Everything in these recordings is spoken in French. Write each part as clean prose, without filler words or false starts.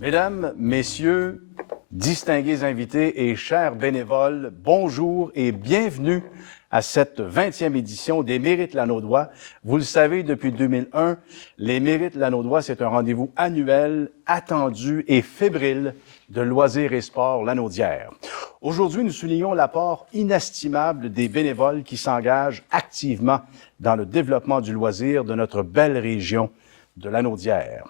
Mesdames, Messieurs, distingués invités et chers bénévoles, bonjour et bienvenue à cette 20e édition des Mérites Lanaudois. Vous le savez, depuis 2001, les Mérites Lanaudois, c'est un rendez-vous annuel, attendu et fébrile de loisirs et sports lanaudières. Aujourd'hui, nous soulignons l'apport inestimable des bénévoles qui s'engagent activement dans le développement du loisir de notre belle région de Lanaudière.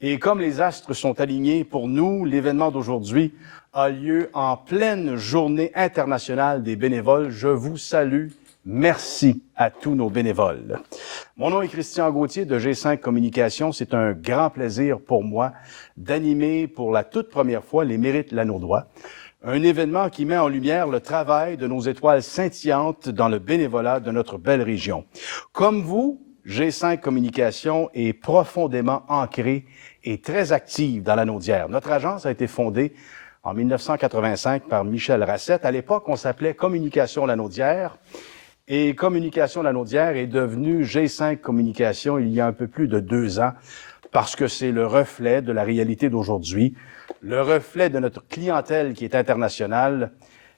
Et comme les astres sont alignés pour nous, l'événement d'aujourd'hui a lieu en pleine journée internationale des bénévoles. Je vous salue. Merci à tous nos bénévoles. Mon nom est Christian Gauthier de G5 Communications. C'est un grand plaisir pour moi d'animer pour la toute première fois les Mérites Lanaudois, un événement qui met en lumière le travail de nos étoiles scintillantes dans le bénévolat de notre belle région. Comme vous, G5 Communications est profondément ancrée et très active dans la Naudière. Notre agence a été fondée en 1985 par Michel Racette. À l'époque, on s'appelait Communication Lanaudière. Et Communication Lanaudière est devenue G5 Communications il y a un peu plus de 2 ans parce que c'est le reflet de la réalité d'aujourd'hui, le reflet de notre clientèle qui est internationale.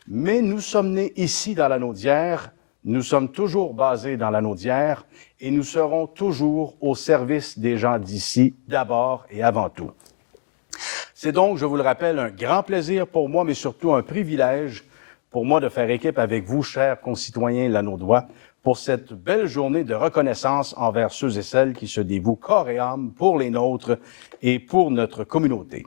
Mais nous sommes nés ici dans la Naudière, nous sommes toujours basés dans la Naudière et nous serons toujours au service des gens d'ici, d'abord et avant tout. C'est donc, je vous le rappelle, un grand plaisir pour moi, mais surtout un privilège pour moi de faire équipe avec vous, chers concitoyens lanaudois, pour cette belle journée de reconnaissance envers ceux et celles qui se dévouent corps et âme pour les nôtres et pour notre communauté.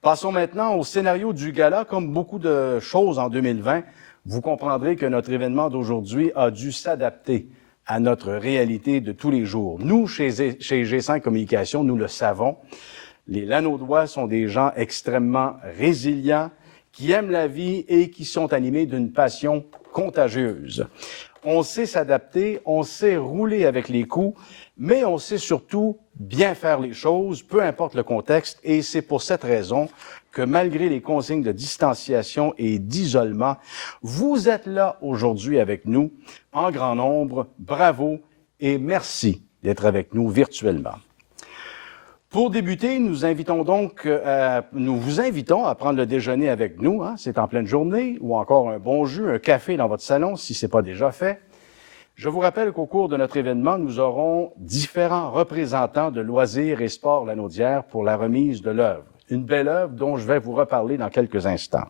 Passons maintenant au scénario du gala. Comme beaucoup de choses en 2020, vous comprendrez que notre événement d'aujourd'hui a dû s'adapter à notre réalité de tous les jours. Nous, chez G5 Communications, nous le savons, les Lanaudois sont des gens extrêmement résilients, qui aiment la vie et qui sont animés d'une passion contagieuse. On sait s'adapter, on sait rouler avec les coups, mais on sait surtout bien faire les choses, peu importe le contexte, et c'est pour cette raison que malgré les consignes de distanciation et d'isolement, vous êtes là aujourd'hui avec nous en grand nombre. Bravo et merci d'être avec nous virtuellement. Pour débuter, nous vous invitons à prendre le déjeuner avec nous. C'est en pleine journée, ou encore un bon jus, un café dans votre salon, si ce n'est pas déjà fait. Je vous rappelle qu'au cours de notre événement, nous aurons différents représentants de loisirs et sports lanaudière pour la remise de l'œuvre. Une belle œuvre dont je vais vous reparler dans quelques instants.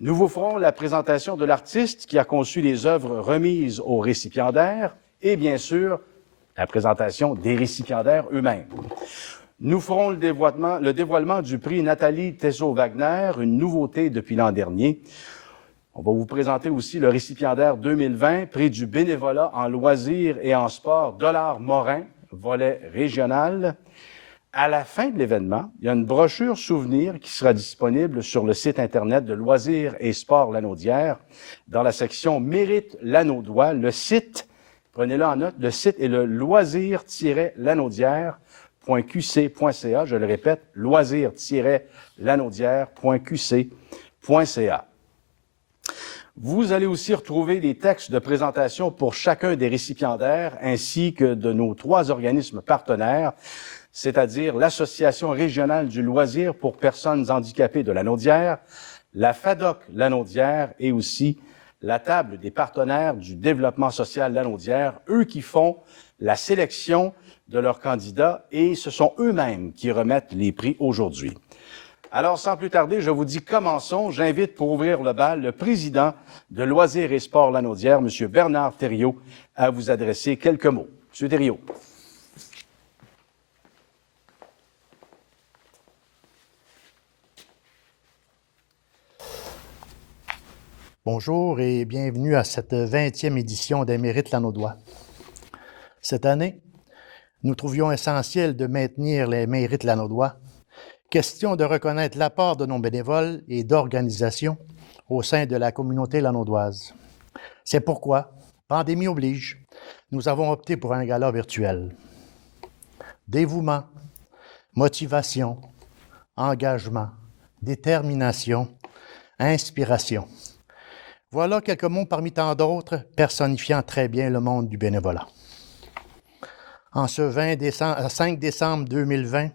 Nous vous ferons la présentation de l'artiste qui a conçu les œuvres remises aux récipiendaires et, bien sûr, la présentation des récipiendaires eux-mêmes. Nous ferons le dévoilement du prix Nathalie Tessot-Wagner, une nouveauté depuis l'an dernier. On va vous présenter aussi le récipiendaire 2020, prix du bénévolat en loisirs et en sport $Morin, volet régional. À la fin de l'événement, il y a une brochure souvenir qui sera disponible sur le site Internet de Loisirs et Sports Lanaudière dans la section Mérites Lanaudois. Le site, prenez-le en note, le site est le loisir-lanaudière.qc.ca. Je le répète, loisir-lanaudière.qc.ca. Vous allez aussi retrouver des textes de présentation pour chacun des récipiendaires ainsi que de nos 3 organismes partenaires, c'est-à-dire l'Association régionale du loisir pour personnes handicapées de Lanaudière, la FADOC Lanaudière et aussi la table des partenaires du développement social Lanaudière, eux qui font la sélection de leurs candidats et ce sont eux-mêmes qui remettent les prix aujourd'hui. Alors, sans plus tarder, je vous dis commençons. J'invite pour ouvrir le bal le président de Loisirs et Sports Lanaudière, M. Bernard Thériault, à vous adresser quelques mots. M. Thériault. Bonjour et bienvenue à cette 20e édition des Mérites Lanaudois. Cette année, nous trouvions essentiel de maintenir les Mérites Lanaudois. Question de reconnaître l'apport de nos bénévoles et d'organisations au sein de la communauté lanaudoise. C'est pourquoi, pandémie oblige, nous avons opté pour un gala virtuel. Dévouement, motivation, engagement, détermination, inspiration. Voilà quelques mots parmi tant d'autres personnifiant très bien le monde du bénévolat. En ce 5 décembre 2020,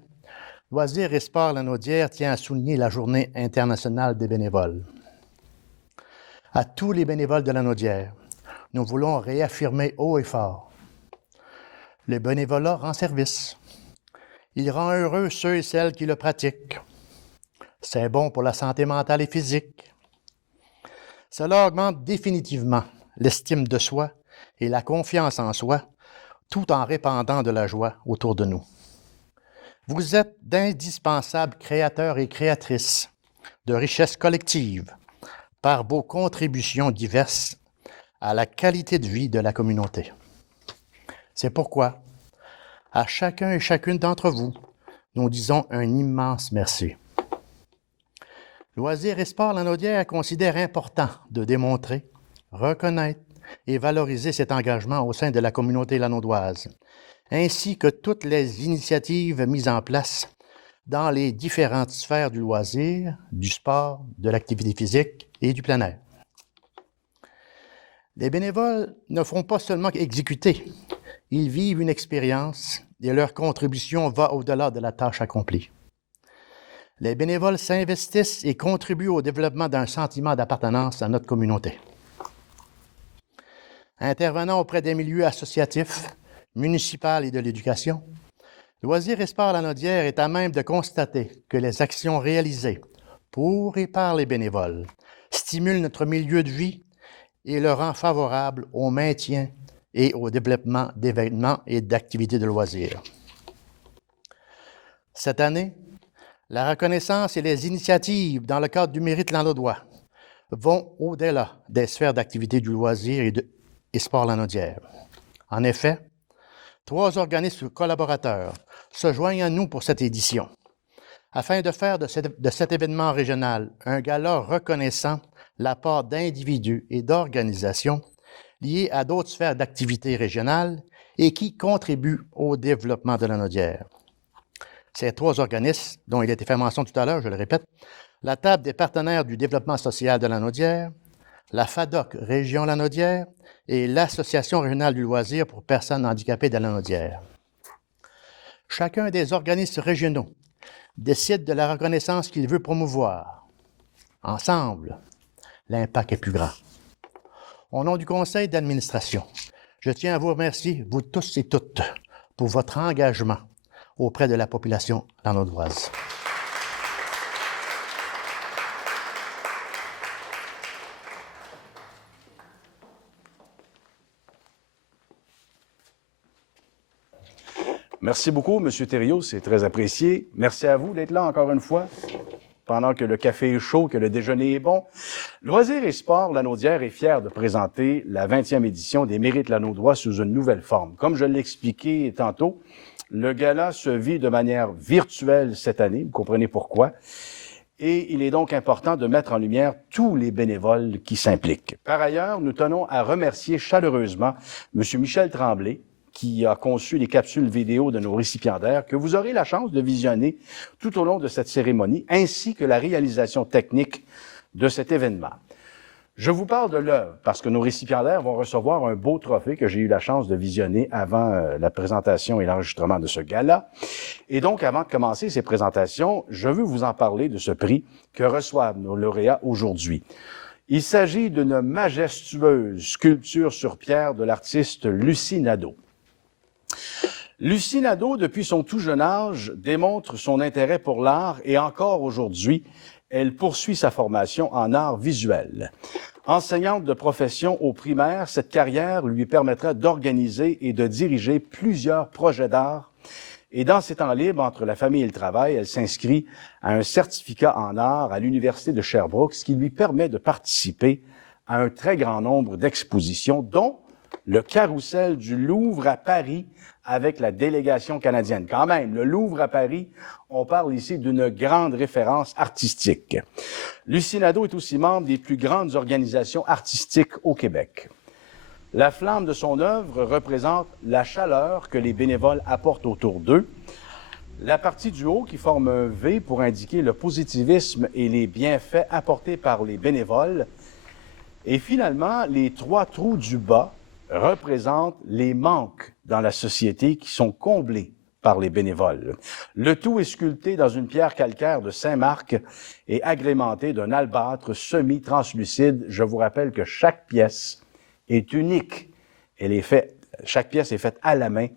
Loisirs et Sport Lanaudière tient à souligner la Journée internationale des bénévoles. À tous les bénévoles de Lanaudière, nous voulons réaffirmer haut et fort. Le bénévolat rend service. Il rend heureux ceux et celles qui le pratiquent. C'est bon pour la santé mentale et physique. Cela augmente définitivement l'estime de soi et la confiance en soi, tout en répandant de la joie autour de nous. Vous êtes d'indispensables créateurs et créatrices de richesses collectives par vos contributions diverses à la qualité de vie de la communauté. C'est pourquoi, à chacun et chacune d'entre vous, nous disons un immense merci. Loisirs et Sport Lanaudière considère important de démontrer, reconnaître et valoriser cet engagement au sein de la communauté lanaudoise, ainsi que toutes les initiatives mises en place dans les différentes sphères du loisir, du sport, de l'activité physique et du plein air. Les bénévoles ne font pas seulement exécuter, ils vivent une expérience et leur contribution va au-delà de la tâche accomplie. Les bénévoles s'investissent et contribuent au développement d'un sentiment d'appartenance à notre communauté. Intervenant auprès des milieux associatifs, municipaux et de l'éducation, Loisirs et Sport Lanaudière est à même de constater que les actions réalisées pour et par les bénévoles stimulent notre milieu de vie et le rend favorable au maintien et au développement d'événements et d'activités de loisirs. Cette année, la reconnaissance et les initiatives dans le cadre du Mérite Lanaudois vont au-delà des sphères d'activité du loisir et Sport Lanaudière. En effet, 3 organismes collaborateurs se joignent à nous pour cette édition, afin de faire de cet événement régional un gala reconnaissant l'apport d'individus et d'organisations liés à d'autres sphères d'activité régionales et qui contribuent au développement de Lanaudière. Ces 3 organismes, dont il a été fait mention tout à l'heure, je le répète, la Table des partenaires du développement social de Lanaudière, la FADOC Région Lanaudière et l'Association régionale du loisir pour personnes handicapées de Lanaudière. Chacun des organismes régionaux décide de la reconnaissance qu'il veut promouvoir. Ensemble, l'impact est plus grand. Au nom du conseil d'administration, je tiens à vous remercier, vous tous et toutes, pour votre engagement auprès de la population lanaudoise. Merci beaucoup, M. Thériault, c'est très apprécié. Merci à vous d'être là encore une fois, pendant que le café est chaud, que le déjeuner est bon. Loisirs et Sport Lanaudière est fier de présenter la 20e édition des Mérites Lanaudois sous une nouvelle forme. Comme je l'ai expliqué tantôt, le gala se vit de manière virtuelle cette année, vous comprenez pourquoi. Et il est donc important de mettre en lumière tous les bénévoles qui s'impliquent. Par ailleurs, nous tenons à remercier chaleureusement M. Michel Tremblay, qui a conçu les capsules vidéo de nos récipiendaires, que vous aurez la chance de visionner tout au long de cette cérémonie, ainsi que la réalisation technique de cet événement. Je vous parle de l'œuvre parce que nos récipiendaires vont recevoir un beau trophée que j'ai eu la chance de visionner avant la présentation et l'enregistrement de ce gala. Et donc, avant de commencer ces présentations, je veux vous en parler de ce prix que reçoivent nos lauréats aujourd'hui. Il s'agit d'une majestueuse sculpture sur pierre de l'artiste Lucie Nadeau. Lucie Nadeau, depuis son tout jeune âge, démontre son intérêt pour l'art et encore aujourd'hui, elle poursuit sa formation en art visuel. Enseignante de profession au primaire, cette carrière lui permettra d'organiser et de diriger plusieurs projets d'art. Et dans ses temps libres, entre la famille et le travail, elle s'inscrit à un certificat en art à l'Université de Sherbrooke, ce qui lui permet de participer à un très grand nombre d'expositions, dont le Carrousel du Louvre à Paris avec la délégation canadienne. Quand même, le Louvre à Paris, on parle ici d'une grande référence artistique. Lucie Nadeau est aussi membre des plus grandes organisations artistiques au Québec. La flamme de son œuvre représente la chaleur que les bénévoles apportent autour d'eux. La partie du haut qui forme un V pour indiquer le positivisme et les bienfaits apportés par les bénévoles. Et finalement, les 3 trous du bas représentent les manques dans la société qui sont comblés par les bénévoles. Le tout est sculpté dans une pierre calcaire de Saint-Marc et agrémenté d'un albâtre semi-translucide. Je vous rappelle que chaque pièce est unique. Chaque pièce est faite à la main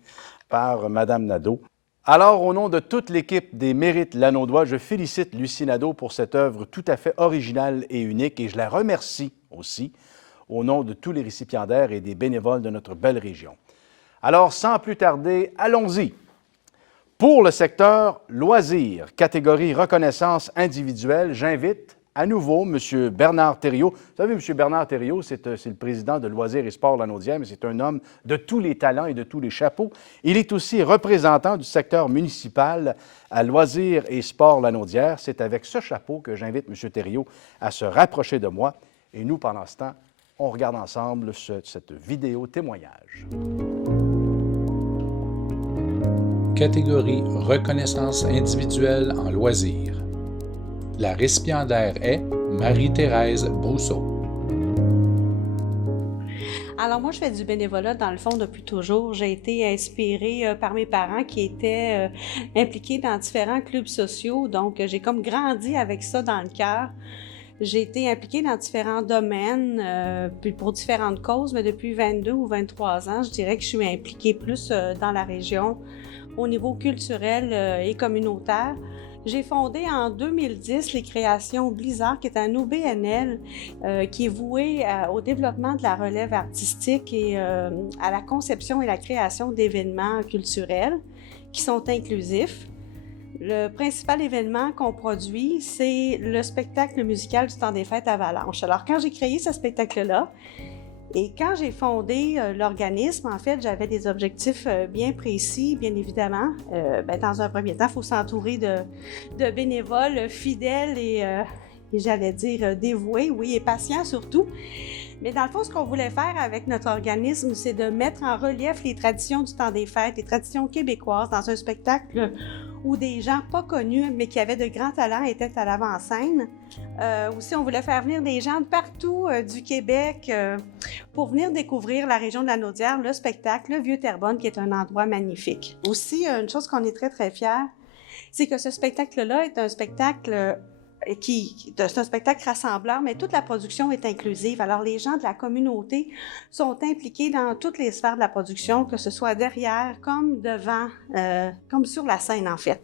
par Mme Nadeau. Alors, au nom de toute l'équipe des Mérites Lanaudois, je félicite Lucie Nadeau pour cette œuvre tout à fait originale et unique et je la remercie aussi au nom de tous les récipiendaires et des bénévoles de notre belle région. Alors, sans plus tarder, allons-y. Pour le secteur loisirs, catégorie reconnaissance individuelle, j'invite à nouveau M. Bernard Thériault. Vous savez, M. Bernard Thériault, c'est le président de Loisirs et Sports Lanaudière, mais c'est un homme de tous les talents et de tous les chapeaux. Il est aussi représentant du secteur municipal à Loisirs et Sports Lanaudière. C'est avec ce chapeau que j'invite M. Thériault à se rapprocher de moi. Et nous, pendant ce temps, on regarde ensemble cette vidéo témoignage. Catégorie reconnaissance individuelle en loisirs. La récipiendaire est Marie-Thérèse Brousseau. Alors moi, je fais du bénévolat dans le fond depuis toujours. J'ai été inspirée par mes parents qui étaient impliqués dans différents clubs sociaux. Donc, j'ai comme grandi avec ça dans le cœur. J'ai été impliquée dans différents domaines, puis pour différentes causes, mais depuis 22 ou 23 ans, je dirais que je suis impliquée plus dans la région au niveau culturel et communautaire. J'ai fondé en 2010 les créations Blizzard, qui est un OBNL qui est voué au développement de la relève artistique et à la conception et la création d'événements culturels qui sont inclusifs. Le principal événement qu'on produit, c'est le spectacle musical du Temps des Fêtes à Avalanche. Alors, quand j'ai créé ce spectacle-là, et quand j'ai fondé l'organisme, en fait, j'avais des objectifs bien précis, bien évidemment. Dans un premier temps, il faut s'entourer de bénévoles fidèles et j'allais dire dévoués, oui, et patients surtout. Mais dans le fond, ce qu'on voulait faire avec notre organisme, c'est de mettre en relief les traditions du Temps des Fêtes, les traditions québécoises dans un spectacle où des gens pas connus, mais qui avaient de grands talents, étaient à l'avant-scène. Aussi, on voulait faire venir des gens de partout du Québec pour venir découvrir la région de la Naudière, le spectacle, le Vieux-Terrebonne, qui est un endroit magnifique. Aussi, une chose qu'on est très, très fiers, c'est que ce spectacle-là est un spectacle c'est un spectacle rassembleur, mais toute la production est inclusive. Alors, les gens de la communauté sont impliqués dans toutes les sphères de la production, que ce soit derrière, comme devant, comme sur la scène, en fait.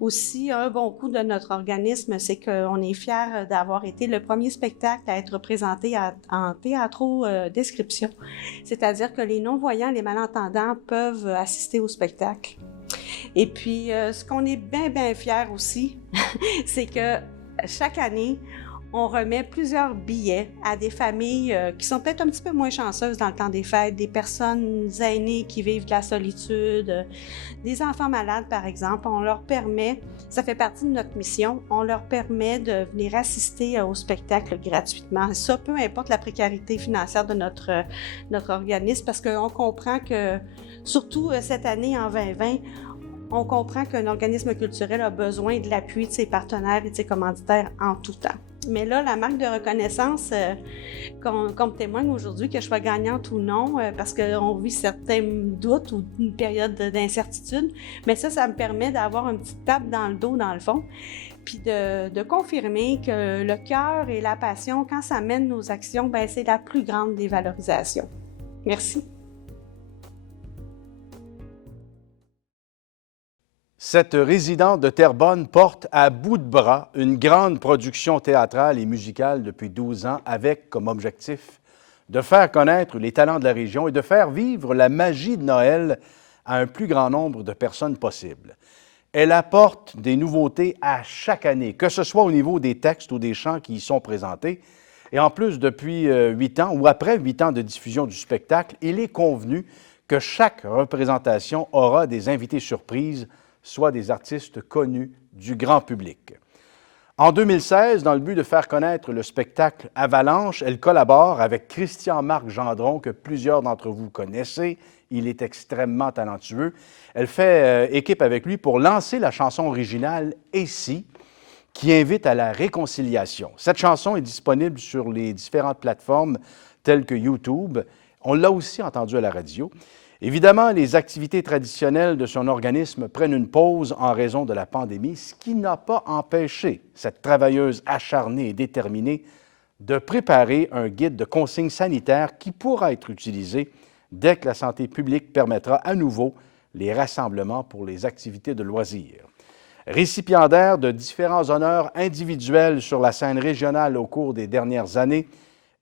Aussi, un bon coup de notre organisme, c'est qu'on est fiers d'avoir été le premier spectacle à être présenté en théâtro-description. C'est-à-dire que les non-voyants, les malentendants peuvent assister au spectacle. Et puis, ce qu'on est bien, bien fiers aussi, c'est que chaque année, on remet plusieurs billets à des familles qui sont peut-être un petit peu moins chanceuses dans le temps des fêtes, des personnes aînées qui vivent de la solitude, des enfants malades, par exemple. On leur permet, ça fait partie de notre mission, on leur permet de venir assister au spectacle gratuitement. Ça, peu importe la précarité financière de notre organisme, parce qu'on comprend que, surtout cette année en 2020, on comprend qu'un organisme culturel a besoin de l'appui de ses partenaires et de ses commanditaires en tout temps. Mais là, la marque de reconnaissance qu'on me témoigne aujourd'hui, que je sois gagnante ou non, parce qu'on vit certains doutes ou une période d'incertitude, mais ça me permet d'avoir une petite tape dans le dos, dans le fond, puis de confirmer que le cœur et la passion, quand ça mène nos actions, bien, c'est la plus grande des valorisations. Merci. Cette résidente de Terrebonne porte à bout de bras une grande production théâtrale et musicale depuis 12 ans avec comme objectif de faire connaître les talents de la région et de faire vivre la magie de Noël à un plus grand nombre de personnes possible. Elle apporte des nouveautés à chaque année, que ce soit au niveau des textes ou des chants qui y sont présentés. Et en plus, depuis 8 ans ou après 8 ans de diffusion du spectacle, il est convenu que chaque représentation aura des invités surprises, soit des artistes connus du grand public. En 2016, dans le but de faire connaître le spectacle Avalanche, elle collabore avec Christian-Marc Gendron, que plusieurs d'entre vous connaissez. Il est extrêmement talentueux. Elle fait équipe avec lui pour lancer la chanson originale « Et si », qui invite à la réconciliation. Cette chanson est disponible sur les différentes plateformes telles que YouTube. On l'a aussi entendue à la radio. Évidemment, les activités traditionnelles de son organisme prennent une pause en raison de la pandémie, ce qui n'a pas empêché cette travailleuse acharnée et déterminée de préparer un guide de consignes sanitaires qui pourra être utilisé dès que la santé publique permettra à nouveau les rassemblements pour les activités de loisirs. Récipiendaire de différents honneurs individuels sur la scène régionale au cours des dernières années,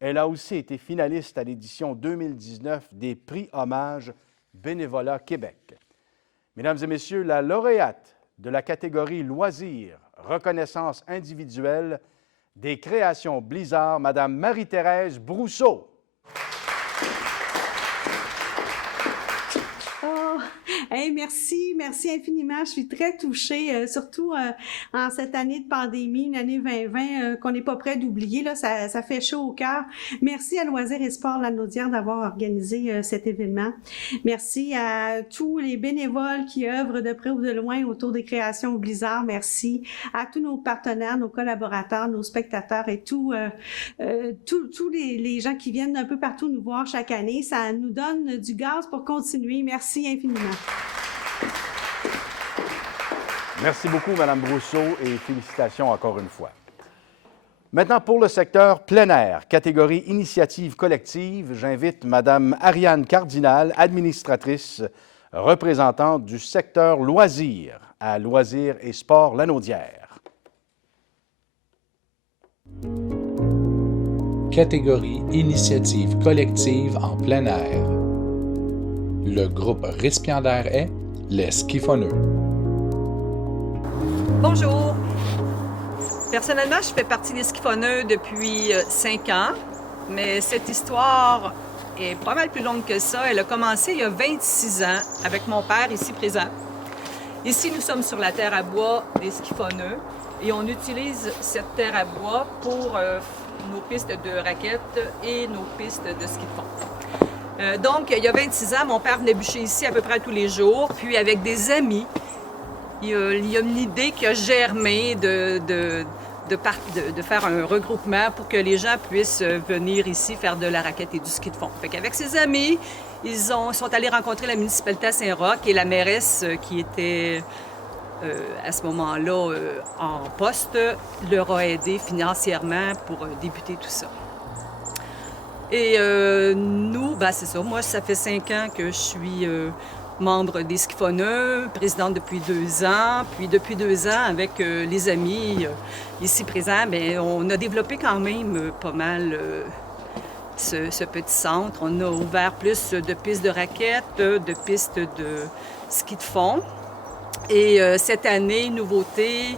elle a aussi été finaliste à l'édition 2019 des prix Hommage Bénévolat Québec. Mesdames et messieurs, la lauréate de la catégorie Loisirs, reconnaissance individuelle des créations Blizzard, Mme Marie-Thérèse Brousseau. Hey, merci infiniment. Je suis très touchée, surtout en cette année de pandémie, une année 2020 qu'on n'est pas prêt d'oublier. Là, ça fait chaud au cœur. Merci à Loisirs et Sports Lanaudière d'avoir organisé cet événement. Merci à tous les bénévoles qui œuvrent de près ou de loin autour des créations Blizzard. Merci à tous nos partenaires, nos collaborateurs, nos spectateurs et tous les gens qui viennent un peu partout nous voir chaque année. Ça nous donne du gaz pour continuer. Merci infiniment. Merci beaucoup, Mme Brousseau, et félicitations encore une fois. Maintenant, pour le secteur plein air, catégorie initiative collective, j'invite Mme Ariane Cardinal, administratrice représentante du secteur loisirs à Loisirs et Sports Lanaudière. Catégorie initiative collective en plein air. Le groupe récipiendaire est les Skiffonneux. Bonjour! Personnellement, je fais partie des Skiffonneux depuis 5 ans, mais cette histoire est pas mal plus longue que ça. Elle a commencé il y a 26 ans avec mon père ici présent. Ici, nous sommes sur la terre à bois des Skiffonneux et on utilise cette terre à bois pour nos pistes de raquettes et nos pistes de ski de fond. Donc, il y a 26 ans, mon père venait bûcher ici à peu près tous les jours, puis avec des amis, il y a une idée qui a germé de faire un regroupement pour que les gens puissent venir ici faire de la raquette et du ski de fond. Fait qu'avec ses amis, ils sont allés rencontrer la municipalité à Saint-Roch et la mairesse qui était à ce moment-là en poste leur a aidé financièrement pour débuter tout ça. Et nous, c'est ça. Moi, ça fait 5 ans que je suis membre des Skiffonneux, présidente depuis 2 ans. Puis depuis 2 ans, avec les amis ici présents, on a développé quand même pas mal ce petit centre. On a ouvert plus de pistes de raquettes, de pistes de ski de fond. Et cette année, nouveauté,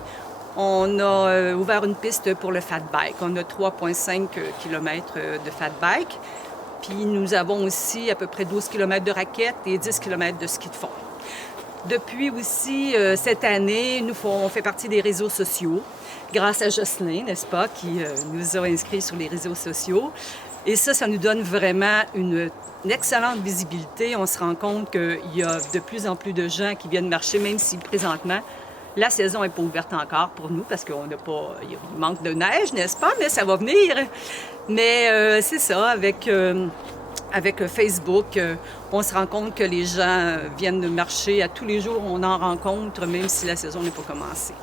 on a ouvert une piste pour le fat bike. On a 3,5 km de fat bike. Puis nous avons aussi à peu près 12 km de raquettes et 10 km de ski de fond. Depuis aussi cette année, on fait partie des réseaux sociaux, grâce à Jocelyn, n'est-ce pas, qui nous a inscrits sur les réseaux sociaux. Et ça nous donne vraiment une excellente visibilité. On se rend compte qu'il y a de plus en plus de gens qui viennent marcher, même si présentement, la saison n'est pas ouverte encore pour nous parce qu'il manque de neige, n'est-ce pas? Mais ça va venir. Mais c'est ça, avec Facebook, on se rend compte que les gens viennent marcher à tous les jours. On en rencontre, même si la saison n'est pas commencée.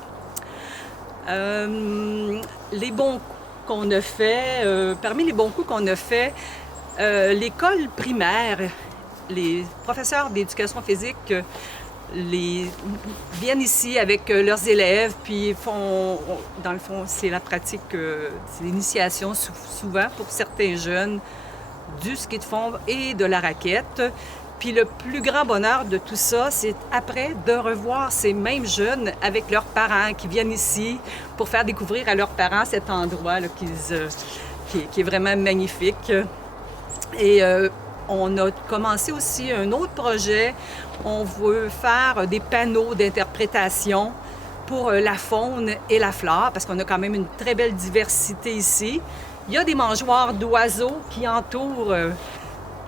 Les bons coups qu'on a fait, parmi les bons coups qu'on a fait, l'école primaire, les professeurs d'éducation physique viennent ici avec leurs élèves, puis dans le fond, c'est la pratique, c'est l'initiation souvent pour certains jeunes du ski de fond et de la raquette. Puis le plus grand bonheur de tout ça, c'est après de revoir ces mêmes jeunes avec leurs parents qui viennent ici pour faire découvrir à leurs parents cet endroit là, qui est vraiment magnifique. Et on a commencé aussi un autre projet. On veut faire des panneaux d'interprétation pour la faune et la flore, parce qu'on a quand même une très belle diversité ici. Il y a des mangeoires d'oiseaux qui entourent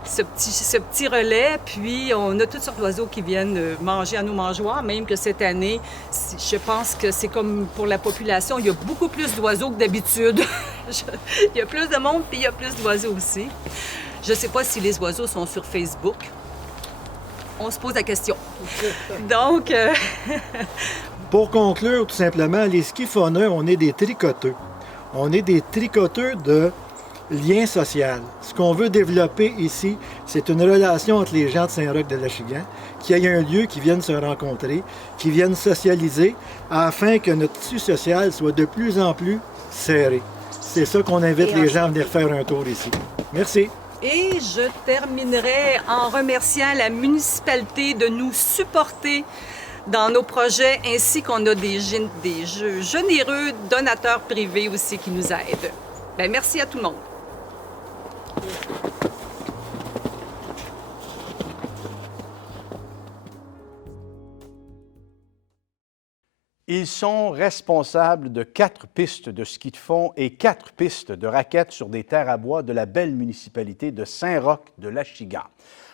ce petit relais, puis on a toutes sortes d'oiseaux qui viennent manger à nos mangeoires, même que cette année, je pense que c'est comme pour la population, il y a beaucoup plus d'oiseaux que d'habitude. Il y a plus de monde, puis il y a plus d'oiseaux aussi. Je ne sais pas si les oiseaux sont sur Facebook. on se pose la question. Donc, Pour conclure, tout simplement, les skiffonneurs, on est des tricoteux. On est des tricoteux de lien social. Ce qu'on veut développer ici, c'est une relation entre les gens de Saint-Roch-de-l'Achigan, qu'il y ait un lieu qui vienne se rencontrer, qui viennent socialiser, afin que notre tissu social soit de plus en plus serré. C'est ça qu'on invite les gens à venir faire un tour ici. Merci. et je terminerai en remerciant la municipalité de nous supporter dans nos projets, ainsi qu'on a des généreux donateurs privés aussi qui nous aident. Bien, merci à tout le monde. Ils sont responsables de 4 pistes de ski de fond et 4 pistes de raquettes sur des terres à bois de la belle municipalité de Saint-Roch-de-l'Achigan.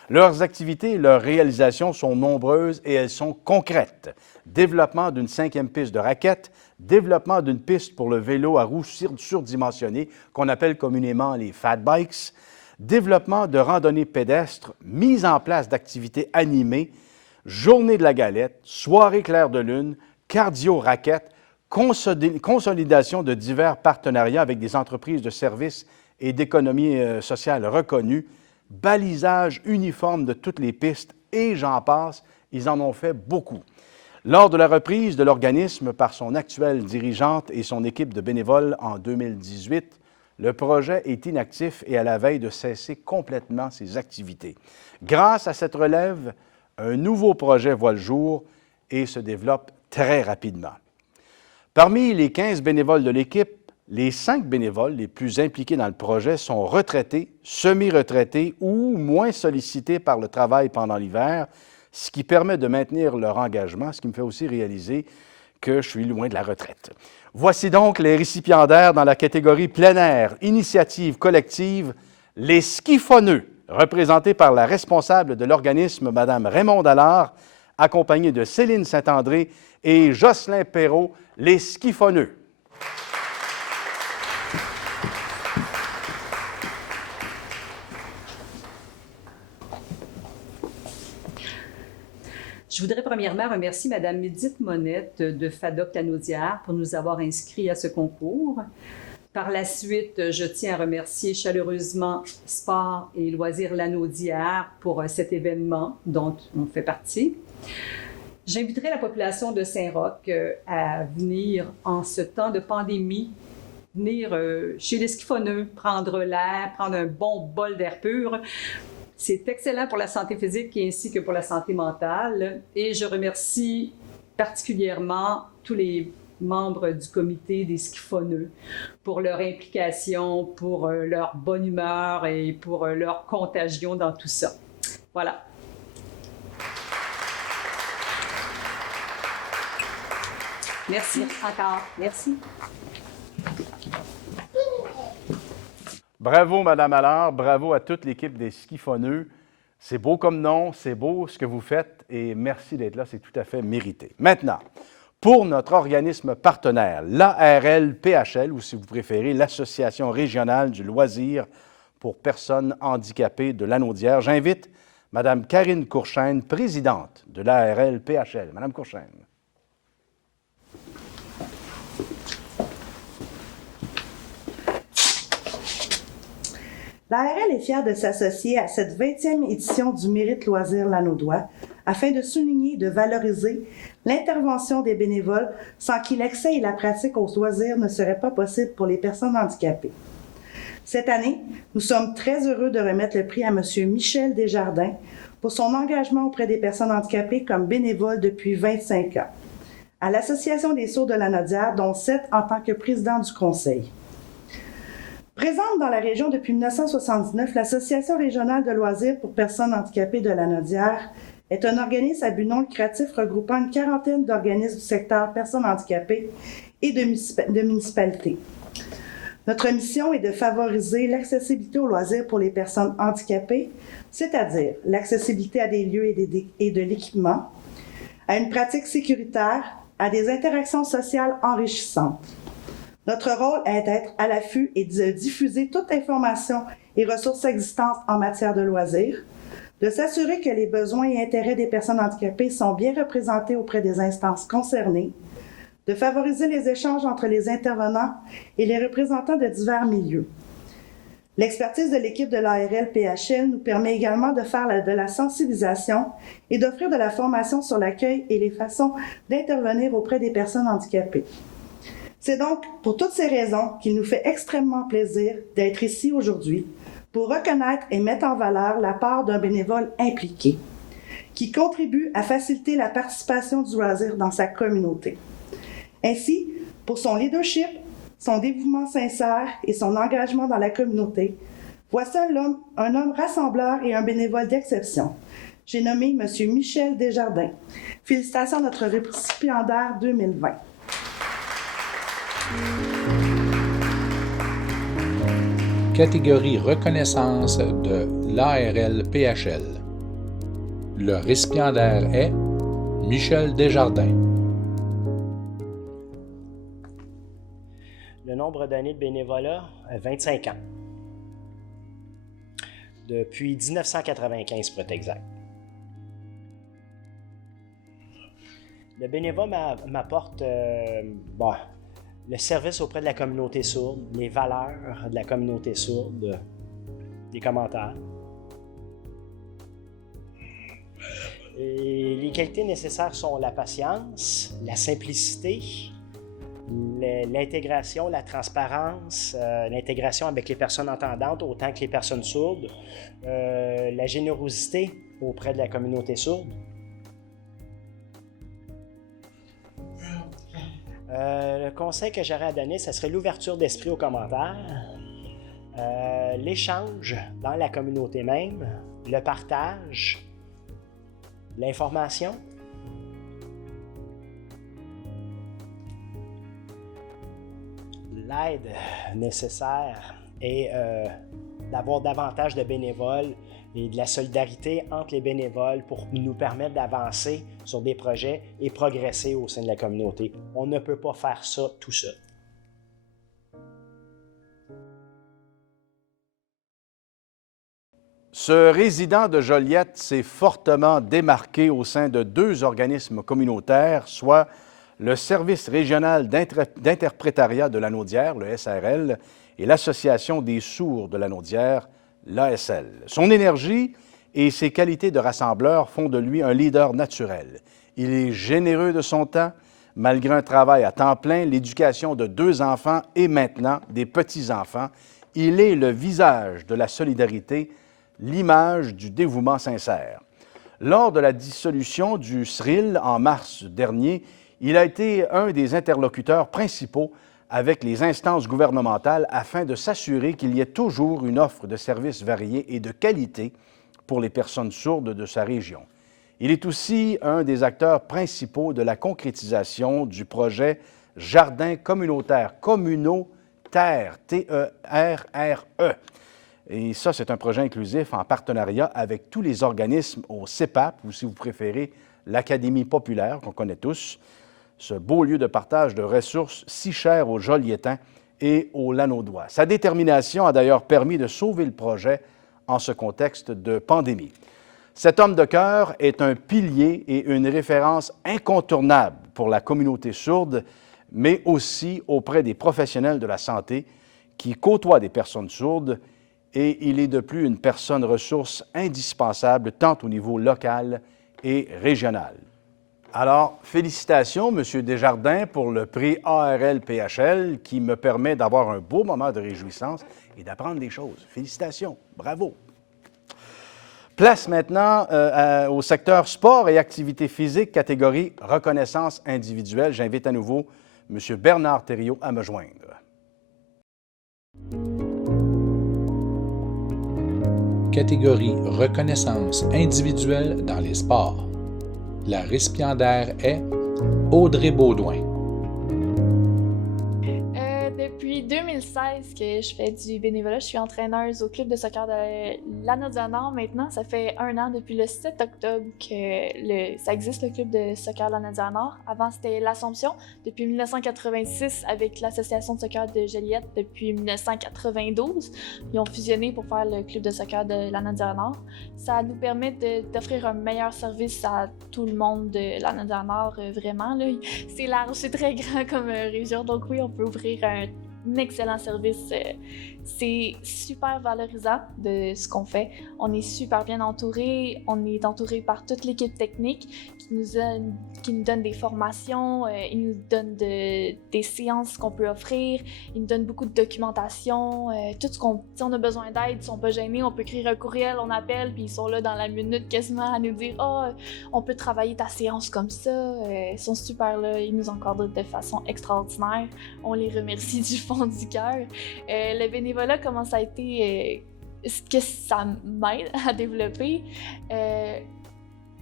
Leurs activités et leurs réalisations sont nombreuses et elles sont concrètes. Développement d'une 5e piste de raquettes, développement d'une piste pour le vélo à roues surdimensionnées, qu'on appelle communément les fat bikes, développement de randonnées pédestres, mise en place d'activités animées, journée de la galette, soirée claire de lune, cardio-raquettes, consolidation de divers partenariats avec des entreprises de services et d'économie sociale reconnues, balisage uniforme de toutes les pistes et j'en passe, ils en ont fait beaucoup. Lors de la reprise de l'organisme par son actuelle dirigeante et son équipe de bénévoles en 2018, le projet est inactif et à la veille de cesser complètement ses activités. Grâce à cette relève, un nouveau projet voit le jour et se développe très rapidement. Parmi les 15 bénévoles de l'équipe, les 5 bénévoles les plus impliqués dans le projet sont retraités, semi-retraités ou moins sollicités par le travail pendant l'hiver, ce qui permet de maintenir leur engagement, ce qui me fait aussi réaliser que je suis loin de la retraite. Voici donc les récipiendaires dans la catégorie plein air, initiative collective, les skiffonneux, représentés par la responsable de l'organisme, Mme Raymond Allard, accompagnée de Céline Saint-André et Jocelyn Perrault, les skiffonneux. Je voudrais premièrement remercier Mme Edith Monette de FADOC-Lanaudière pour nous avoir inscrits à ce concours. Par la suite, je tiens à remercier chaleureusement Sport et Loisirs Lanaudière pour cet événement dont on fait partie. J'inviterai la population de Saint-Roch à venir en ce temps de pandémie, venir chez les skiffonneux, prendre l'air, prendre un bon bol d'air pur. C'est excellent pour la santé physique ainsi que pour la santé mentale. Et je remercie particulièrement tous les membres du comité des skiffonneux pour leur implication, pour leur bonne humeur et pour leur contagion dans tout ça. Voilà. Merci encore. Merci. Bravo, Mme Allard, bravo à toute l'équipe des skiffonneux. C'est beau comme nom, c'est beau ce que vous faites et merci d'être là, c'est tout à fait mérité. Maintenant, pour notre organisme partenaire, l'ARL-PHL, ou si vous préférez, l'Association régionale du loisir pour personnes handicapées de Lanaudière, j'invite Mme Karine Courchaine, présidente de l'ARL-PHL. Mme Courchaine. L'ARL est fière de s'associer à cette 20e édition du Mérite Loisir Lanaudois afin de souligner et de valoriser l'intervention des bénévoles sans qui l'accès et la pratique aux loisirs ne seraient pas possibles pour les personnes handicapées. Cette année, nous sommes très heureux de remettre le prix à M. Michel Desjardins pour son engagement auprès des personnes handicapées comme bénévole depuis 25 ans, à l'Association des sourds de Lanaudière, dont 7 en tant que président du conseil. Présente dans la région depuis 1979, l'Association régionale de loisirs pour personnes handicapées de Lanaudière est un organisme à but non lucratif regroupant une quarantaine d'organismes du secteur personnes handicapées et de municipalités. Notre mission est de favoriser l'accessibilité aux loisirs pour les personnes handicapées, c'est-à-dire l'accessibilité à des lieux et de l'équipement, à une pratique sécuritaire, à des interactions sociales enrichissantes. Notre rôle est d'être à l'affût et de diffuser toute information et ressources existantes en matière de loisirs, de s'assurer que les besoins et intérêts des personnes handicapées sont bien représentés auprès des instances concernées, de favoriser les échanges entre les intervenants et les représentants de divers milieux. L'expertise de l'équipe de l'ARL-PHL nous permet également de faire de la sensibilisation et d'offrir de la formation sur l'accueil et les façons d'intervenir auprès des personnes handicapées. C'est donc pour toutes ces raisons qu'il nous fait extrêmement plaisir d'être ici aujourd'hui pour reconnaître et mettre en valeur la part d'un bénévole impliqué qui contribue à faciliter la participation du loisir dans sa communauté. Ainsi, pour son leadership, son dévouement sincère et son engagement dans la communauté, voici un homme rassembleur et un bénévole d'exception. J'ai nommé M. Michel Desjardins. Félicitations à notre récipiendaire 2020. Catégorie reconnaissance de l'ARL-PHL. Le récipiendaire est Michel Desjardins. Le nombre d'années de bénévolat, 25 ans. Depuis 1995 pour être exact. Le bénévolat m'apporte le service auprès de la communauté sourde, les valeurs de la communauté sourde, les commentaires. Et les qualités nécessaires sont la patience, la simplicité, l'intégration, la transparence, l'intégration avec les personnes entendantes autant que les personnes sourdes, la générosité auprès de la communauté sourde. Le conseil que j'aurais à donner, ce serait l'ouverture d'esprit aux commentaires, l'échange dans la communauté même, le partage, l'information. L'aide nécessaire est d'avoir davantage de bénévoles et de la solidarité entre les bénévoles pour nous permettre d'avancer sur des projets et progresser au sein de la communauté. On ne peut pas faire ça tout seul. Ce résident de Joliette s'est fortement démarqué au sein de 2 organismes communautaires, soit le Service régional d'interprétariat de Lanaudière, le SRL, et l'Association des sourds de Lanaudière, l'ASL. Son énergie et ses qualités de rassembleur font de lui un leader naturel. Il est généreux de son temps, malgré un travail à temps plein, l'éducation de 2 enfants et maintenant des petits-enfants. Il est le visage de la solidarité, l'image du dévouement sincère. Lors de la dissolution du SRIL en mars dernier, il a été un des interlocuteurs principaux avec les instances gouvernementales afin de s'assurer qu'il y ait toujours une offre de services variés et de qualité pour les personnes sourdes de sa région. Il est aussi un des acteurs principaux de la concrétisation du projet Jardin communautaire, T-E-R-R-E. Et ça, c'est un projet inclusif en partenariat avec tous les organismes au CEPAP, ou si vous préférez, l'Académie populaire, qu'on connaît tous, ce beau lieu de partage de ressources si cher aux Joliétains et aux Lanaudois. Sa détermination a d'ailleurs permis de sauver le projet en ce contexte de pandémie. Cet homme de cœur est un pilier et une référence incontournable pour la communauté sourde, mais aussi auprès des professionnels de la santé qui côtoient des personnes sourdes, et il est de plus une personne ressource indispensable tant au niveau local et régional. Alors, félicitations, M. Desjardins, pour le prix ARL-PHL qui me permet d'avoir un beau moment de réjouissance et d'apprendre des choses. Félicitations, bravo. Place maintenant au secteur sport et activité physique, catégorie reconnaissance individuelle. J'invite à nouveau M. Bernard Thériault à me joindre. Catégorie reconnaissance individuelle dans les sports. La récipiendaire est Audrey Baudouin. Depuis 2016 que je fais du bénévolat. Je suis entraîneuse au club de soccer de Lanaudière-Nord maintenant. Ça fait 1 an, depuis le 7 octobre, que ça existe, le club de soccer Lanaudière-Nord. Avant, c'était l'Assomption. Depuis 1986, avec l'association de soccer de Joliette, depuis 1992. Ils ont fusionné pour faire le club de soccer de Lanaudière-Nord. Ça nous permet d'offrir un meilleur service à tout le monde de Lanaudière-Nord, vraiment. Là. C'est large, c'est très grand comme région, donc oui, on peut offrir un excellent service. C'est super valorisant de ce qu'on fait. On est super bien entouré. On est entouré par toute l'équipe technique qui nous donne des formations, ils nous donnent des séances qu'on peut offrir, ils nous donnent beaucoup de documentation, tout ce qu'on... Si on a besoin d'aide, ils sont pas gênés, on peut écrire un courriel, on appelle, puis ils sont là dans la minute quasiment à nous dire « Ah, on peut travailler ta séance comme ça. » Ils sont super là, ils nous encadrent de façon extraordinaire. On les remercie du fond du cœur. Le bénévolat, comment ça a été... ce que ça m'aide à développer,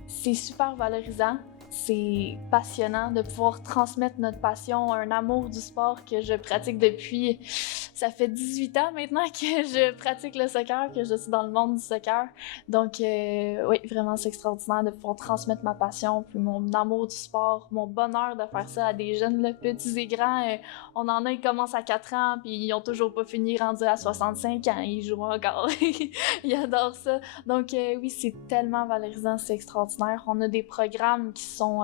c'est super valorisant, c'est passionnant de pouvoir transmettre notre passion, un amour du sport que je pratique depuis, ça fait 18 ans maintenant que je pratique le soccer, que je suis dans le monde du soccer. Donc oui, vraiment c'est extraordinaire de pouvoir transmettre ma passion, puis mon amour du sport, mon bonheur de faire ça à des jeunes, là, petits et grands. On en a, ils commencent à 4 ans, puis ils ont toujours pas fini, rendus à 65 ans, ils jouent encore. Ils adorent ça. Donc oui, c'est tellement valorisant, c'est extraordinaire. On a des programmes qui sont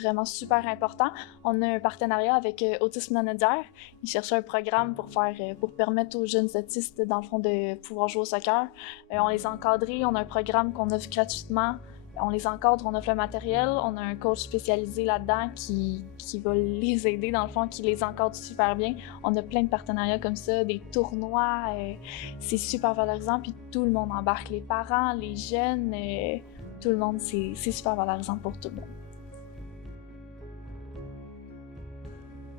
vraiment super importants. On a un partenariat avec Autisme Lanaudière. Ils cherchent un programme pour permettre aux jeunes autistes, dans le fond, de pouvoir jouer au soccer. On les a encadrés, on a un programme qu'on offre gratuitement. On les encadre, on offre le matériel, on a un coach spécialisé là-dedans qui va les aider, dans le fond, qui les encadre super bien. On a plein de partenariats comme ça, des tournois, c'est super valorisant, puis tout le monde embarque, les parents, les jeunes, tout le monde, c'est super valorisant pour tout le monde.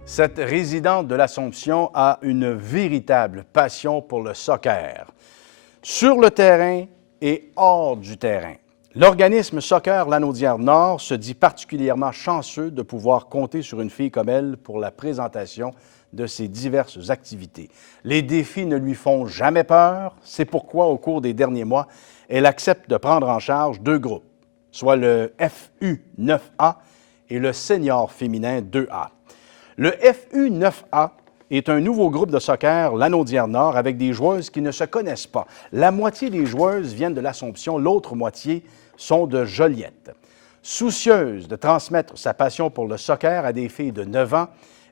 Cette résidente de l'Assomption a une véritable passion pour le soccer, sur le terrain et hors du terrain. L'organisme Soccer Lanaudière-Nord se dit particulièrement chanceux de pouvoir compter sur une fille comme elle pour la présentation de ses diverses activités. Les défis ne lui font jamais peur, c'est pourquoi au cours des derniers mois, elle accepte de prendre en charge 2 groupes, soit le FU 9A et le Senior féminin 2A. Le FU 9A est un nouveau groupe de soccer Lanaudière-Nord avec des joueuses qui ne se connaissent pas. La moitié des joueuses viennent de l'Assomption, l'autre moitié sont de Joliette. Soucieuse de transmettre sa passion pour le soccer à des filles de 9 ans,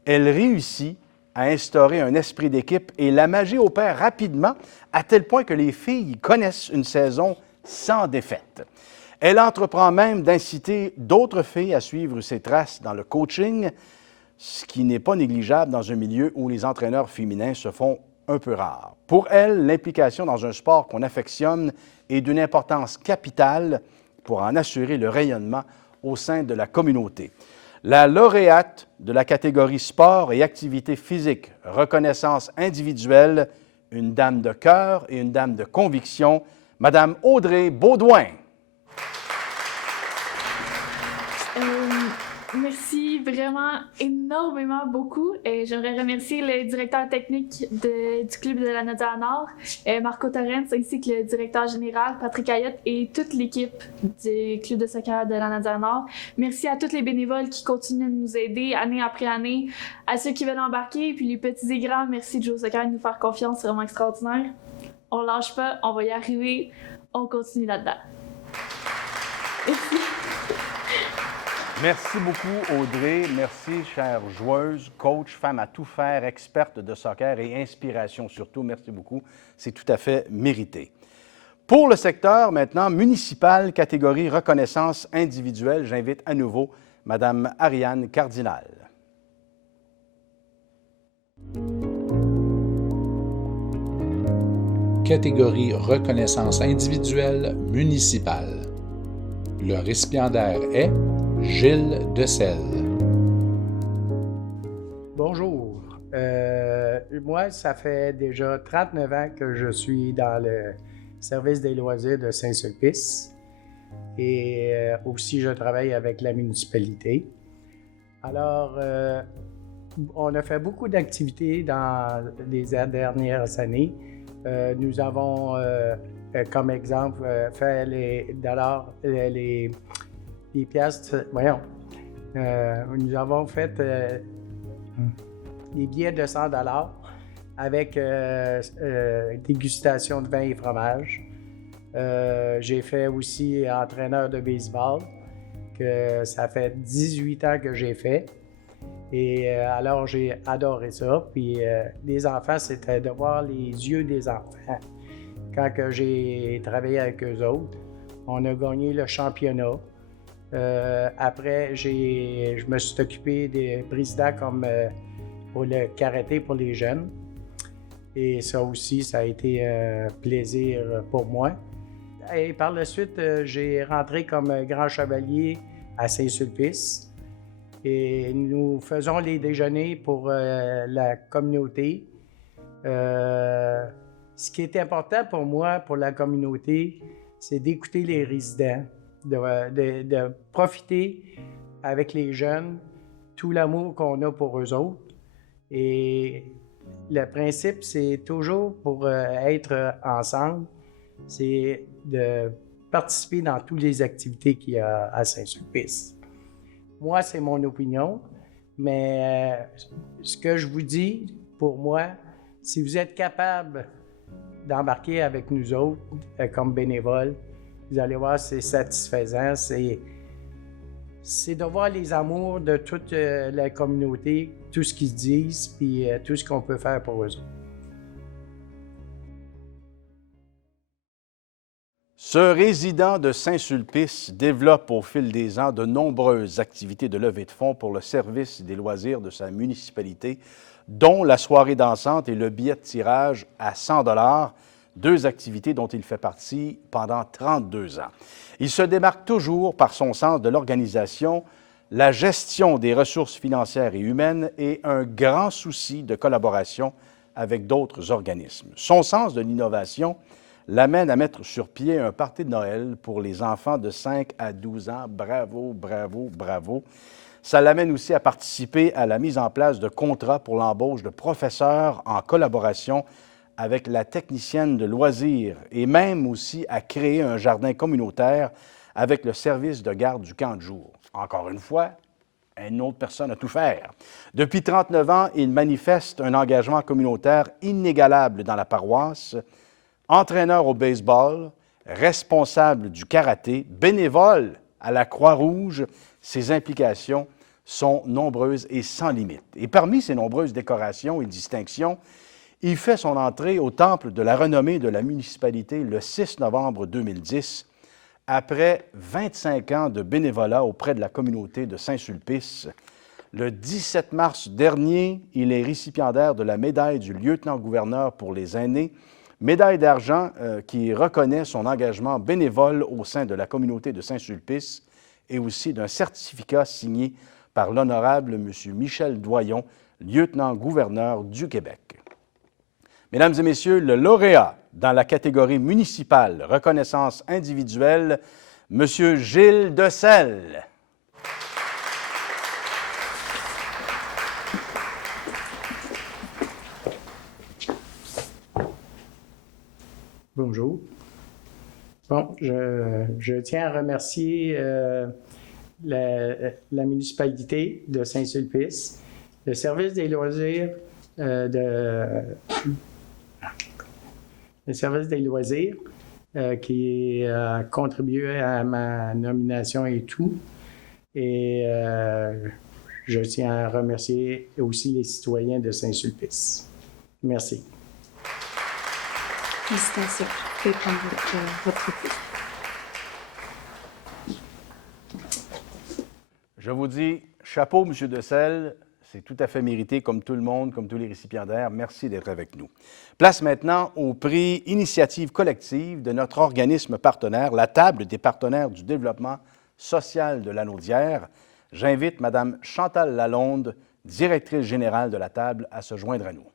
elle réussit à instaurer un esprit d'équipe et la magie opère rapidement à tel point que les filles connaissent une saison sans défaite. Elle entreprend même d'inciter d'autres filles à suivre ses traces dans le coaching, ce qui n'est pas négligeable dans un milieu où les entraîneurs féminins se font un peu rares. Pour elle, l'implication dans un sport qu'on affectionne est d'une importance capitale pour en assurer le rayonnement au sein de la communauté. La lauréate de la catégorie sport et activité physique, reconnaissance individuelle, une dame de cœur et une dame de conviction, Madame Audrey Baudouin. Merci vraiment énormément beaucoup. J'aimerais remercier le directeur technique du club de Lanaudière-Nord, Marco Torrens, ainsi que le directeur général, Patrick Ayotte, et toute l'équipe du club de soccer de Lanaudière-Nord. Merci à tous les bénévoles qui continuent de nous aider année après année, à ceux qui veulent embarquer, puis les petits et grands, merci de jouer au soccer et de nous faire confiance, c'est vraiment extraordinaire. On lâche pas, on va y arriver, on continue là-dedans. Merci. Merci beaucoup, Audrey. Merci, chère joueuse, coach, femme à tout faire, experte de soccer et inspiration surtout. Merci beaucoup. C'est tout à fait mérité. Pour le secteur maintenant municipal, catégorie reconnaissance individuelle, j'invite à nouveau Mme Ariane Cardinal. Catégorie reconnaissance individuelle municipale. Le récipiendaire est Gilles Decelle. Bonjour. Moi, ça fait déjà 39 ans que je suis dans le service des loisirs de Saint-Sulpice et aussi je travaille avec la municipalité. Alors, on a fait beaucoup d'activités dans les dernières années. Nous avons, comme exemple, fait les piastres. Voyons. Nous avons fait des billets de 100 $ avec dégustation de vin et fromage. J'ai fait aussi entraîneur de baseball, que ça fait 18 ans que j'ai fait. Et alors, j'ai adoré ça. Puis les enfants, c'était de voir les yeux des enfants. Quand que j'ai travaillé avec eux autres, on a gagné le championnat. Après, je me suis occupé des présidents comme pour le karaté pour les jeunes. Et ça aussi, ça a été un plaisir pour moi. Et par la suite, j'ai rentré comme grand chevalier à Saint-Sulpice. Et nous faisons les déjeuners pour la communauté. Ce qui est important pour moi, pour la communauté, c'est d'écouter les résidents, de profiter avec les jeunes, tout l'amour qu'on a pour eux autres. Et le principe, c'est toujours pour être ensemble, c'est de participer dans toutes les activités qu'il y a à Saint-Sulpice. Moi, c'est mon opinion, mais ce que je vous dis, pour moi, si vous êtes capable d'embarquer avec nous autres comme bénévoles, vous allez voir, c'est satisfaisant. C'est de voir les amours de toute la communauté, tout ce qu'ils disent, puis tout ce qu'on peut faire pour eux autres. Ce résident de Saint-Sulpice développe au fil des ans de nombreuses activités de levée de fonds pour le service des loisirs de sa municipalité, dont la soirée dansante et le billet de tirage à 100 $, deux activités dont il fait partie pendant 32 ans. Il se démarque toujours par son sens de l'organisation, la gestion des ressources financières et humaines et un grand souci de collaboration avec d'autres organismes. Son sens de l'innovation l'amène à mettre sur pied un party de Noël pour les enfants de 5 à 12 ans. Bravo, bravo, bravo. Ça l'amène aussi à participer à la mise en place de contrats pour l'embauche de professeurs en collaboration avec la technicienne de loisirs et même aussi à créer un jardin communautaire avec le service de garde du camp de jour. Encore une fois, une autre personne à tout faire. Depuis 39 ans, il manifeste un engagement communautaire inégalable dans la paroisse. Entraîneur au baseball, responsable du karaté, bénévole à la Croix-Rouge, ses implications sont nombreuses et sans limite. Et parmi ces nombreuses décorations et distinctions, il fait son entrée au Temple de la renommée de la municipalité le 6 novembre 2010, après 25 ans de bénévolat auprès de la communauté de Saint-Sulpice. Le 17 mars dernier, il est récipiendaire de la médaille du lieutenant-gouverneur pour les aînés, médaille d'argent qui reconnaît son engagement bénévole au sein de la communauté de Saint-Sulpice et aussi d'un certificat signé par l'honorable M. Michel Doyon, lieutenant-gouverneur du Québec. Mesdames et messieurs, le lauréat dans la catégorie municipale reconnaissance individuelle, M. Gilles Decelles. Bonjour. Bon, je tiens à remercier la municipalité de Saint-Sulpice, le service des loisirs qui a contribué à ma nomination et tout. Et je tiens à remercier aussi les citoyens de Saint-Sulpice. Merci. Félicitations. Vous pouvez prendre votre prix. Je vous dis, chapeau, M. Decelles, c'est tout à fait mérité, comme tout le monde, comme tous les récipiendaires. Merci d'être avec nous. Place maintenant au prix Initiative collective de notre organisme partenaire, la Table des partenaires du développement social de Lanaudière. J'invite Mme Chantal Lalonde, directrice générale de la Table, à se joindre à nous.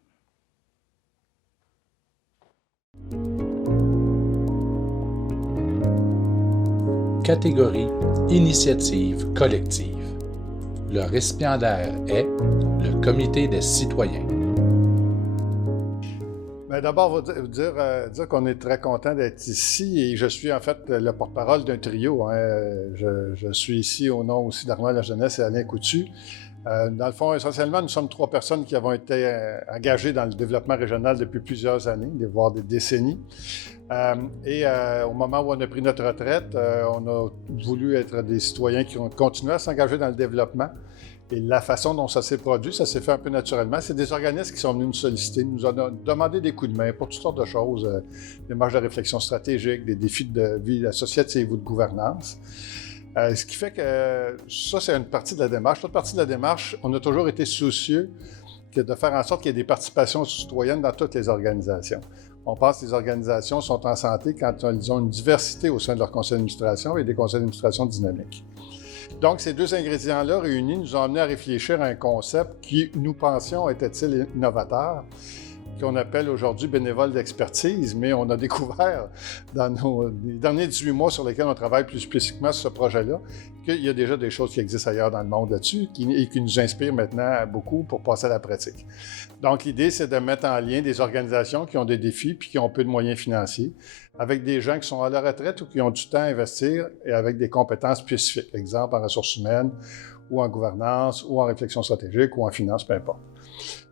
Catégorie Initiative collective. Le récipiendaire est le Comité des citoyens. Bien, d'abord, vous dire qu'on est très content d'être ici et je suis en fait le porte-parole d'un trio. Hein. Je suis ici au nom aussi d'Armand Lajeunesse et Alain Coutu. Dans le fond, essentiellement, nous sommes 3 personnes qui avons été engagées dans le développement régional depuis plusieurs années, voire des décennies. Au moment où on a pris notre retraite, on a voulu être des citoyens qui ont continué à s'engager dans le développement. Et la façon dont ça s'est produit, ça s'est fait un peu naturellement. C'est des organismes qui sont venus nous solliciter, nous ont demandé des coups de main pour toutes sortes de choses, des marges de réflexion stratégique, des défis de vie associative ou de gouvernance. Ce qui fait que ça, c'est une partie de la démarche. L'autre partie de la démarche, on a toujours été soucieux de faire en sorte qu'il y ait des participations citoyennes dans toutes les organisations. On pense que les organisations sont en santé quand elles ont une diversité au sein de leur conseil d'administration et des conseils d'administration dynamiques. Donc, ces 2 ingrédients-là réunis nous ont amenés à réfléchir à un concept qui, nous pensions, était-il innovateur, qu'on appelle aujourd'hui bénévole d'expertise, mais on a découvert dans les derniers 18 mois sur lesquels on travaille plus spécifiquement sur ce projet-là, qu'il y a déjà des choses qui existent ailleurs dans le monde là-dessus et qui nous inspirent maintenant beaucoup pour passer à la pratique. Donc, l'idée, c'est de mettre en lien des organisations qui ont des défis puis qui ont peu de moyens financiers avec des gens qui sont à la retraite ou qui ont du temps à investir et avec des compétences spécifiques, exemple en ressources humaines ou en gouvernance ou en réflexion stratégique ou en finance, peu importe.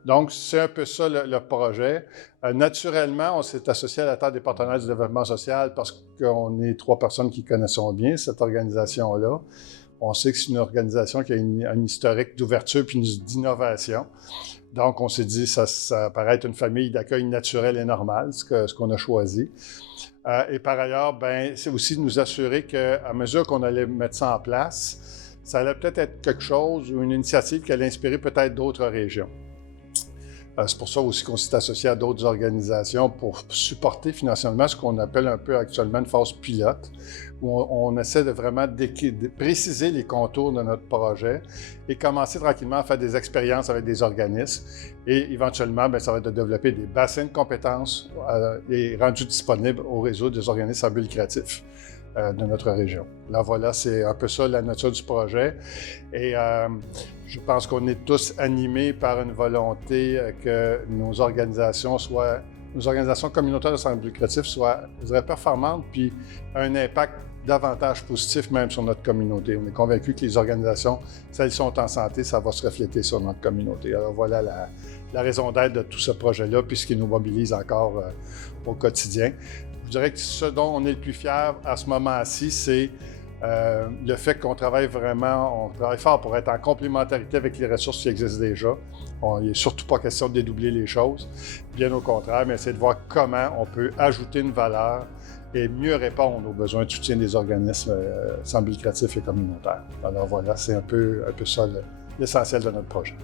Donc, c'est un peu ça le projet. Naturellement, on s'est associé à la Table des partenaires du développement social parce qu'on est 3 personnes qui connaissons bien cette organisation-là. On sait que c'est une organisation qui a un historique d'ouverture puis d'innovation. Donc, on s'est dit que ça paraît être une famille d'accueil naturel et normal, ce qu'on a choisi. Et par ailleurs, c'est aussi de nous assurer qu'à mesure qu'on allait mettre ça en place, ça allait peut-être être quelque chose ou une initiative qui allait inspirer peut-être d'autres régions. C'est pour ça aussi qu'on s'est associé à d'autres organisations pour supporter financièrement ce qu'on appelle un peu actuellement une phase pilote, où on essaie de vraiment de préciser les contours de notre projet et commencer tranquillement à faire des expériences avec des organismes. Et éventuellement, ça va être de développer des bassins de compétences et rendus disponibles au réseau des organismes à but lucratif de notre région. Là, voilà, c'est un peu ça la nature du projet. Et je pense qu'on est tous animés par une volonté que nos organisations communautaires de santé lucratif soient, je dirais, performantes, puis un impact davantage positif même sur notre communauté. On est convaincus que les organisations, si elles sont en santé, ça va se refléter sur notre communauté. Alors voilà la raison d'être de tout ce projet-là, puis ce qui nous mobilise encore au quotidien. Je dirais que ce dont on est le plus fier à ce moment-ci, c'est le fait qu'on travaille fort pour être en complémentarité avec les ressources qui existent déjà. Il n'est surtout pas question de dédoubler les choses, bien au contraire, mais c'est de voir comment on peut ajouter une valeur et mieux répondre aux besoins de soutien des organismes sans but lucratif et communautaires. Alors voilà, c'est un peu ça l'essentiel de notre projet.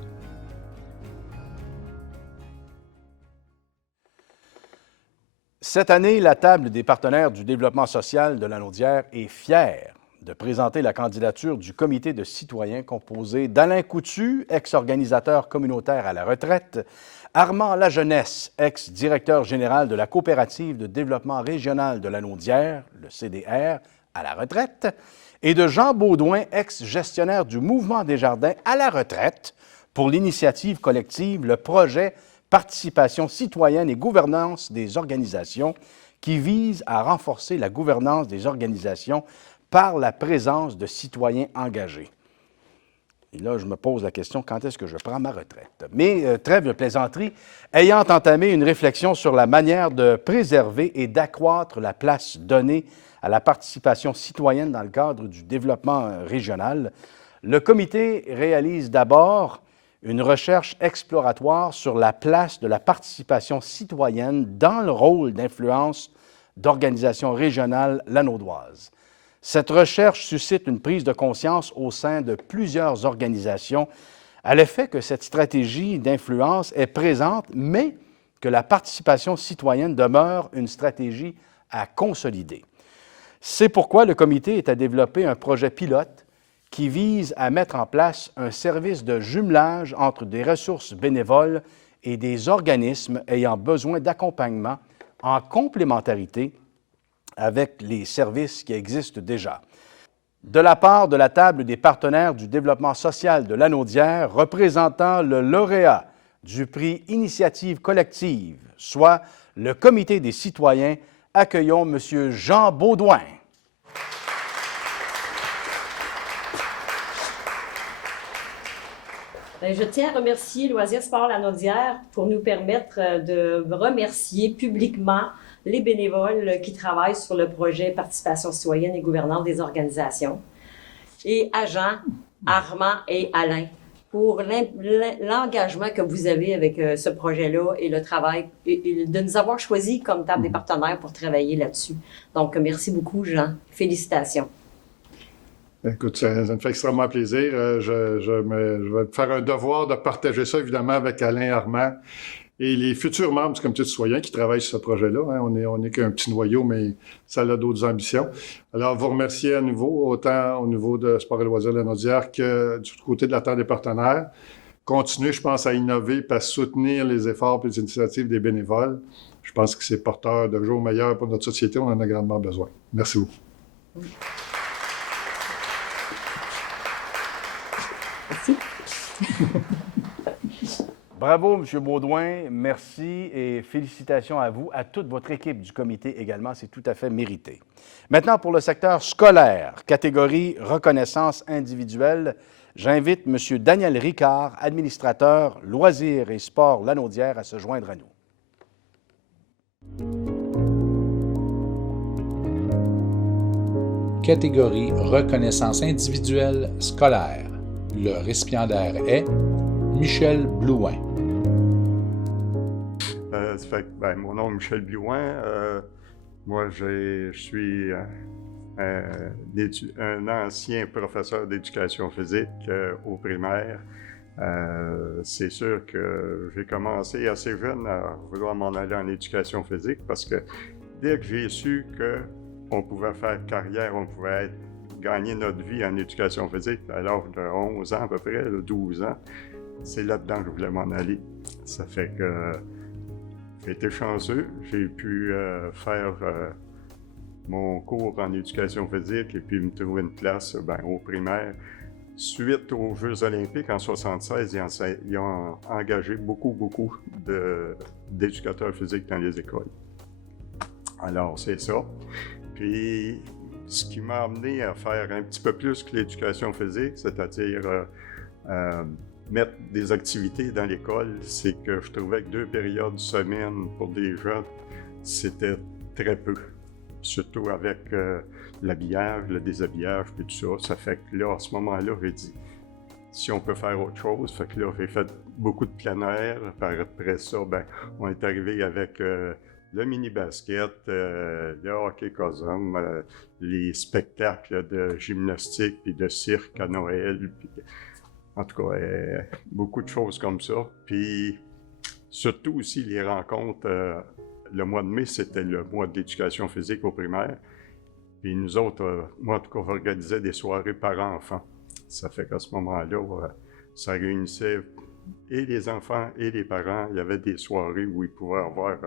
Cette année, la Table des partenaires du développement social de la Naudière est fière de présenter la candidature du comité de citoyens composé d'Alain Coutu, ex-organisateur communautaire à la retraite, Armand Lajeunesse, ex-directeur général de la coopérative de développement régional de la Naudière, le CDR, à la retraite, et de Jean Baudouin, ex-gestionnaire du Mouvement des Jardins à la retraite, pour l'initiative collective, le projet Participation citoyenne et gouvernance des organisations, qui vise à renforcer la gouvernance des organisations par la présence de citoyens engagés. Et là, je me pose la question, quand est-ce que je prends ma retraite? Mais trêve de plaisanterie, ayant entamé une réflexion sur la manière de préserver et d'accroître la place donnée à la participation citoyenne dans le cadre du développement régional, le comité réalise d'abord une recherche exploratoire sur la place de la participation citoyenne dans le rôle d'influence d'organisations régionales lanaudoises. Cette recherche suscite une prise de conscience au sein de plusieurs organisations à l'effet que cette stratégie d'influence est présente, mais que la participation citoyenne demeure une stratégie à consolider. C'est pourquoi le comité est à développer un projet pilote qui vise à mettre en place un service de jumelage entre des ressources bénévoles et des organismes ayant besoin d'accompagnement en complémentarité avec les services qui existent déjà. de la part de la table des partenaires du développement social de Lanaudière représentant le lauréat du prix Initiative collective, soit le Comité des citoyens, accueillons M. Jean Baudouin. Je tiens à remercier Loisirs Sport Lanaudière pour nous permettre de remercier publiquement les bénévoles qui travaillent sur le projet Participation citoyenne et gouvernance des organisations, et à Jean, Armand et Alain pour l'engagement que vous avez avec ce projet-là et le travail, et de nous avoir choisis comme table des partenaires pour travailler là-dessus. Donc, merci beaucoup, Jean. Félicitations. Écoute, ça me fait extrêmement plaisir. Je vais me faire un devoir de partager ça, évidemment, avec Alain, Armand et les futurs membres du comité de citoyens qui travaillent sur ce projet-là. Hein. On est qu'un petit noyau, mais ça a d'autres ambitions. Alors, vous remercier à nouveau, autant au niveau de Sport et Loisirs de Lanaudière que du côté de la table des partenaires. Continuer, je pense, à innover et à soutenir les efforts et les initiatives des bénévoles. Je pense que c'est porteur de jours meilleurs pour notre société. On en a grandement besoin. Merci beaucoup. Merci. Bravo, M. Baudouin. Merci et félicitations à vous, à toute votre équipe du comité également. C'est tout à fait mérité. Maintenant, pour le secteur scolaire, catégorie reconnaissance individuelle, j'invite M. Daniel Ricard, administrateur Loisirs et Sport Lanaudière, à se joindre à nous. Catégorie reconnaissance individuelle scolaire. Le récipiendaire est Michel Blouin. Mon nom est Michel Blouin. Moi, je suis un ancien professeur d'éducation physique au primaire. C'est sûr que j'ai commencé assez jeune à vouloir m'en aller en éducation physique parce que dès que j'ai su qu'on pouvait faire carrière, on pouvait gagner notre vie en éducation physique à l'âge de 11 ans à peu près, de 12 ans, c'est là-dedans que je voulais m'en aller. Ça fait que j'ai été chanceux. J'ai pu faire mon cours en éducation physique et puis me trouver une place au primaire. Suite aux Jeux olympiques en 1976, ils ont engagé beaucoup d'éducateurs physiques dans les écoles. Alors, c'est ça. Puis, ce qui m'a amené à faire un petit peu plus que l'éducation physique, c'est-à-dire mettre des activités dans l'école, c'est que je trouvais que 2 périodes semaine pour des jeunes, c'était très peu. Surtout avec l'habillage, le déshabillage et tout ça. Ça fait que là, à ce moment-là, j'ai dit, si on peut faire autre chose, fait que là, j'ai fait beaucoup de plein air. Après ça, on est arrivé avec le mini-basket, le hockey cosum, les spectacles de gymnastique et de cirque à Noël. Puis, en tout cas, beaucoup de choses comme ça. Puis, surtout aussi les rencontres. Le mois de mai, c'était le mois d'éducation physique au primaire. Puis nous autres, moi en tout cas, on organisait des soirées parents-enfants. Ça fait qu'à ce moment-là, ça réunissait et les enfants et les parents. Il y avait des soirées où ils pouvaient avoir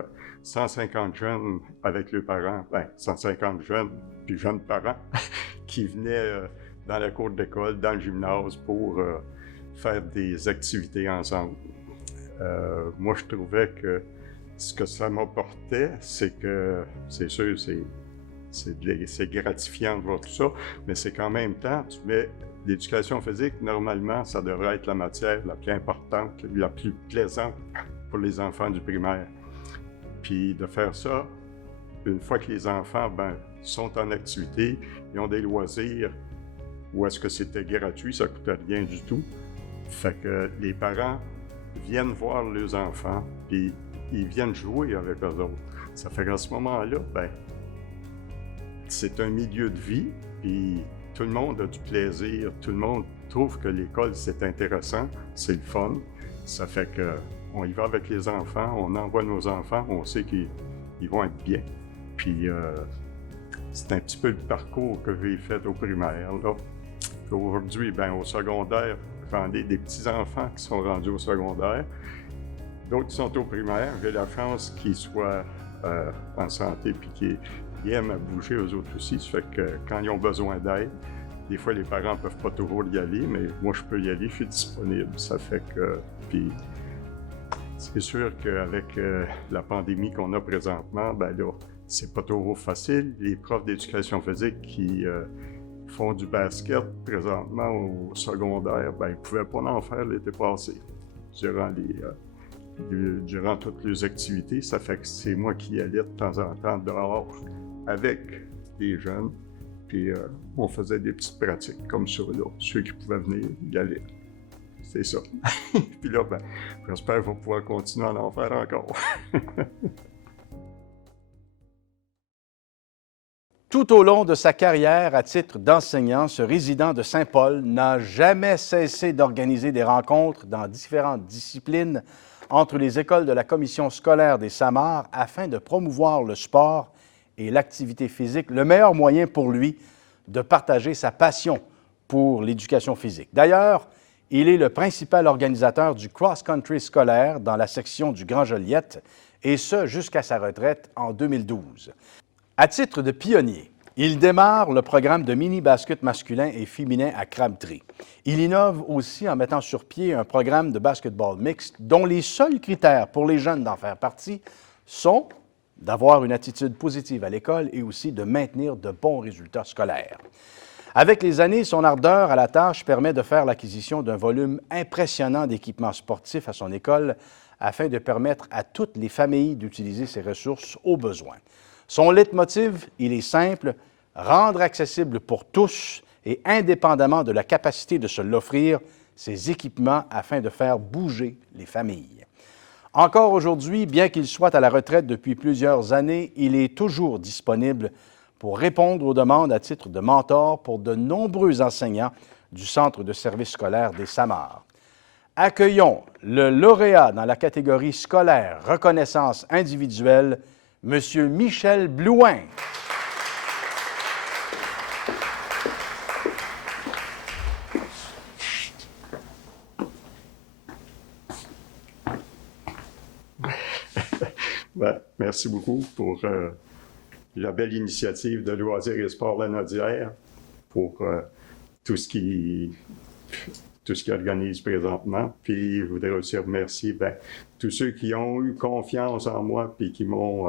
150 jeunes avec leurs parents, 150 jeunes, puis jeunes parents, qui venaient dans la cour d'école, dans le gymnase pour faire des activités ensemble. Moi, je trouvais que ce que ça m'apportait, c'est que, c'est sûr, c'est gratifiant de voir tout ça, mais c'est qu'en même temps, tu mets l'éducation physique, normalement, ça devrait être la matière la plus importante, la plus plaisante pour les enfants du primaire. Puis de faire ça, une fois que les enfants sont en activité, ils ont des loisirs, où est-ce que c'était gratuit, ça ne coûtait rien du tout. Fait que les parents viennent voir leurs enfants, puis ils viennent jouer avec eux autres. Ça fait qu'à ce moment-là, c'est un milieu de vie, puis tout le monde a du plaisir, tout le monde trouve que l'école, c'est intéressant, c'est le fun. Ça fait qu'on y va avec les enfants, on envoie nos enfants, on sait qu'ils vont être bien. Puis c'est un petit peu le parcours que j'ai fait au primaire, là. Aujourd'hui, au secondaire, j'en ai des petits-enfants qui sont rendus au secondaire. D'autres sont au primaire. J'ai la chance qu'ils soient en santé et qu'ils aiment à bouger eux autres aussi. Ça fait que quand ils ont besoin d'aide, des fois, les parents ne peuvent pas toujours y aller, mais moi, je peux y aller, je suis disponible. Ça fait que... Puis, c'est sûr qu'avec la pandémie qu'on a présentement, ben là, c'est pas toujours facile. Les profs d'éducation physique qui font du basket présentement au secondaire, ben, ils ne pouvaient pas en faire l'été passé durant toutes les activités. Ça fait que c'est moi qui y allais de temps en temps dehors avec les jeunes. Puis on faisait des petites pratiques comme ça, là. Ceux qui pouvaient venir y aller. C'est ça. Puis là, ben, j'espère qu'on va pouvoir continuer à en faire encore. Tout au long de sa carrière à titre d'enseignant, ce résident de Saint-Paul n'a jamais cessé d'organiser des rencontres dans différentes disciplines entre les écoles de la commission scolaire des Samars afin de promouvoir le sport et l'activité physique, le meilleur moyen pour lui de partager sa passion pour l'éducation physique. D'ailleurs, il est le principal organisateur du cross-country scolaire dans la section du Grand Joliette, et ce jusqu'à sa retraite en 2012. À titre de pionnier, il démarre le programme de mini-basket masculin et féminin à Crabtree. Il innove aussi en mettant sur pied un programme de basketball mixte dont les seuls critères pour les jeunes d'en faire partie sont d'avoir une attitude positive à l'école et aussi de maintenir de bons résultats scolaires. Avec les années, son ardeur à la tâche permet de faire l'acquisition d'un volume impressionnant d'équipements sportifs à son école afin de permettre à toutes les familles d'utiliser ces ressources au besoin. Son leitmotiv, il est simple, rendre accessible pour tous et indépendamment de la capacité de se l'offrir, ces équipements afin de faire bouger les familles. Encore aujourd'hui, bien qu'il soit à la retraite depuis plusieurs années, il est toujours disponible pour répondre aux demandes à titre de mentor pour de nombreux enseignants du Centre de service scolaire des Samars. Accueillons le lauréat dans la catégorie scolaire reconnaissance individuelle, M. Michel Blouin. Ben, merci beaucoup pour la belle initiative de Loisirs et Sport Lanaudière, pour tout ce qui organise présentement. Puis je voudrais aussi remercier tous ceux qui ont eu confiance en moi et qui m'ont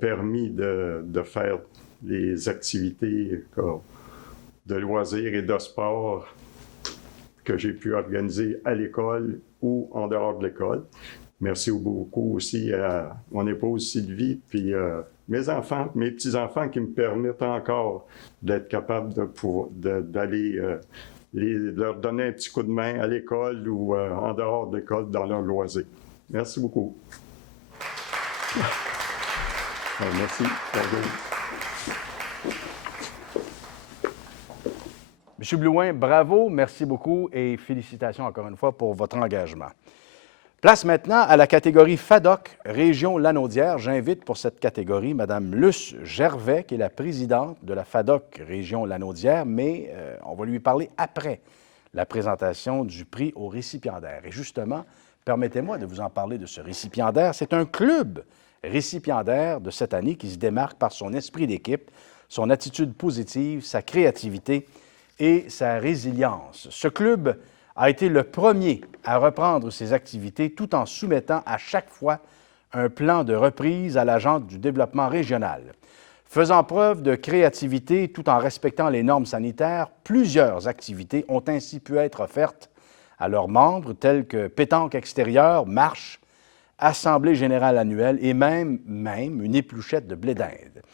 permis de faire les activités de loisirs et de sport que j'ai pu organiser à l'école ou en dehors de l'école. Merci beaucoup aussi à mon épouse Sylvie, puis mes enfants, mes petits-enfants qui me permettent encore d'être capable d'aller leur donner un petit coup de main à l'école ou en dehors de l'école dans leurs loisirs. Merci beaucoup. Merci. M. Blouin, bravo, merci beaucoup et félicitations encore une fois pour votre engagement. Place maintenant à la catégorie FADOC, Région Lanaudière. J'invite pour cette catégorie Mme Luce Gervais, qui est la présidente de la FADOC Région Lanaudière, mais on va lui parler après la présentation du prix aux récipiendaires. Et justement, permettez-moi de vous en parler de ce récipiendaire. C'est un club récipiendaire de cette année qui se démarque par son esprit d'équipe, son attitude positive, sa créativité et sa résilience. Ce club a été le premier à reprendre ses activités tout en soumettant à chaque fois un plan de reprise à l'Agence du développement régional. Faisant preuve de créativité tout en respectant les normes sanitaires, plusieurs activités ont ainsi pu être offertes à leurs membres, telles que pétanque extérieure, marche, assemblée générale annuelle et même une épluchette de blé d'Inde.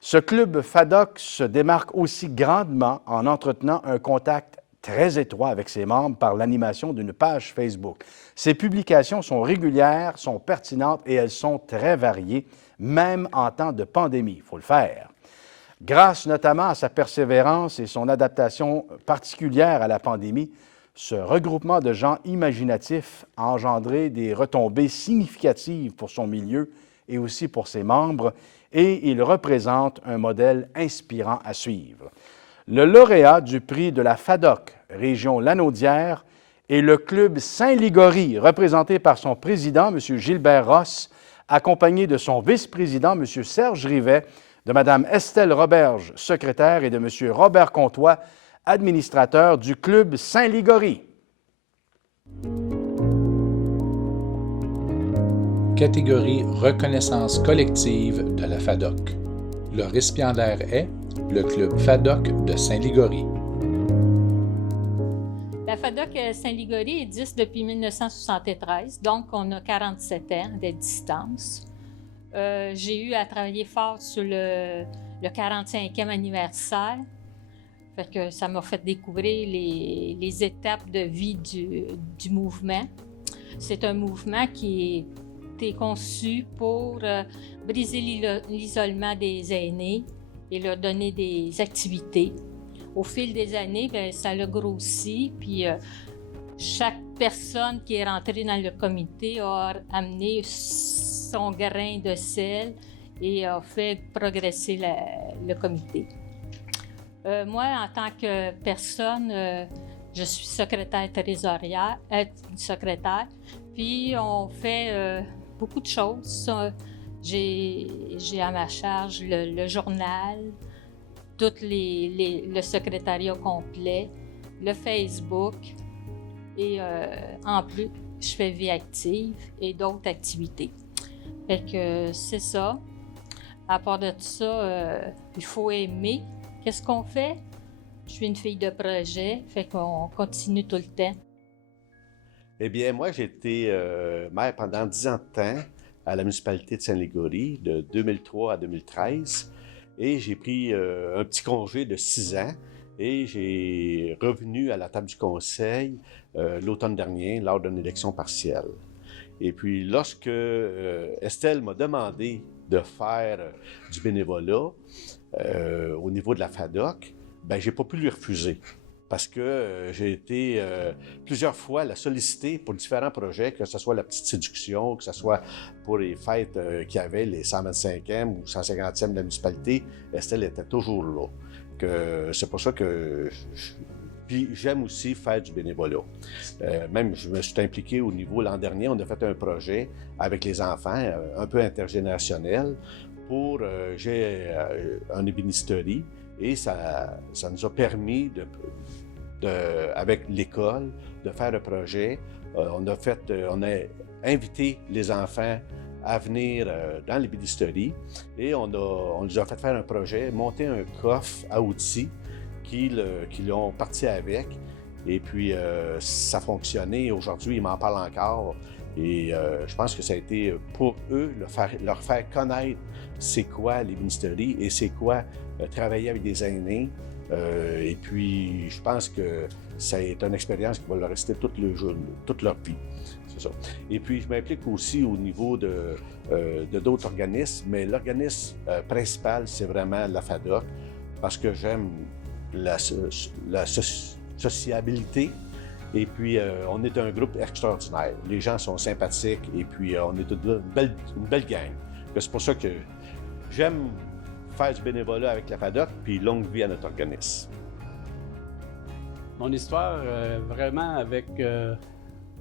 Ce club FADOC se démarque aussi grandement en entretenant un contact très étroit avec ses membres par l'animation d'une page Facebook. Ces publications sont régulières, sont pertinentes et elles sont très variées, même en temps de pandémie, il faut le faire. Grâce notamment à sa persévérance et son adaptation particulière à la pandémie, ce regroupement de gens imaginatifs a engendré des retombées significatives pour son milieu et aussi pour ses membres, et il représente un modèle inspirant à suivre. Le lauréat du prix de la FADOC, Région Lanaudière, est le club Saint-Ligory, représenté par son président, M. Gilbert Ross, accompagné de son vice-président, M. Serge Rivet, de Mme Estelle Roberge, secrétaire, et de M. Robert Comtois, administrateur du Club Saint-Ligory. Catégorie Reconnaissance collective de la FADOC. Le récipiendaire est le Club FADOC de Saint-Ligory. La FADOC Saint-Ligory existe depuis 1973, donc on a 47 ans d'existence. J'ai eu à travailler fort sur le 45e anniversaire. Fait que ça m'a fait découvrir les étapes de vie du mouvement. C'est un mouvement qui est conçu pour briser l'isolement des aînés et leur donner des activités. Au fil des années, bien, ça l'a grossi, puis chaque personne qui est rentrée dans le comité a amené son grain de sel et a fait progresser le comité. Moi, en tant que personne, je suis secrétaire trésorière, puis on fait beaucoup de choses. J'ai à ma charge le journal, tout le secrétariat complet, le Facebook et en plus, je fais vie active et d'autres activités. Fait que c'est ça. À part de ça, il faut aimer. Qu'est-ce qu'on fait? Je suis une fille de projet, fait qu'on continue tout le temps. Eh bien, moi, j'ai été maire pendant 10 ans de temps à la municipalité de Saint-Ligory, de 2003 à 2013. Et j'ai pris un petit congé de 6 ans et j'ai revenu à la table du conseil l'automne dernier lors d'une élection partielle. Et puis, lorsque Estelle m'a demandé de faire du bénévolat au niveau de la FADOC, ben j'ai pas pu lui refuser parce que j'ai été plusieurs fois la solliciter pour différents projets, que ce soit la petite séduction, que ce soit pour les fêtes qu'il y avait, les 125e ou 150e de la municipalité. Estelle était toujours là. C'est pour ça que... Puis j'aime aussi faire du bénévolat. Même, je me suis impliqué au niveau, l'an dernier, on a fait un projet avec les enfants, un peu intergénérationnel, pour j'ai une ébénisterie. Et ça nous a permis, avec l'école, de faire un projet. On a invité les enfants à venir dans l'ébénisterie et on les a fait faire un projet, monter un coffre à outils qu'ils ont parti avec. Et puis, ça a fonctionné. Aujourd'hui, ils m'en parlent encore. Et je pense que ça a été pour eux, leur faire connaître c'est quoi l'ébénisterie et c'est quoi travailler avec des aînés. Et puis, je pense que ça est une expérience qui va leur rester toute leur vie. C'est ça. Et puis, je m'implique aussi au niveau de d'autres organismes, mais l'organisme principal, c'est vraiment la FADOC, parce que j'aime la sociabilité. Et puis, on est un groupe extraordinaire. Les gens sont sympathiques et puis on est une belle gang. C'est pour ça que j'aime faire du bénévolat avec la FADOC, puis longue vie à notre organisme. Mon histoire, vraiment, avec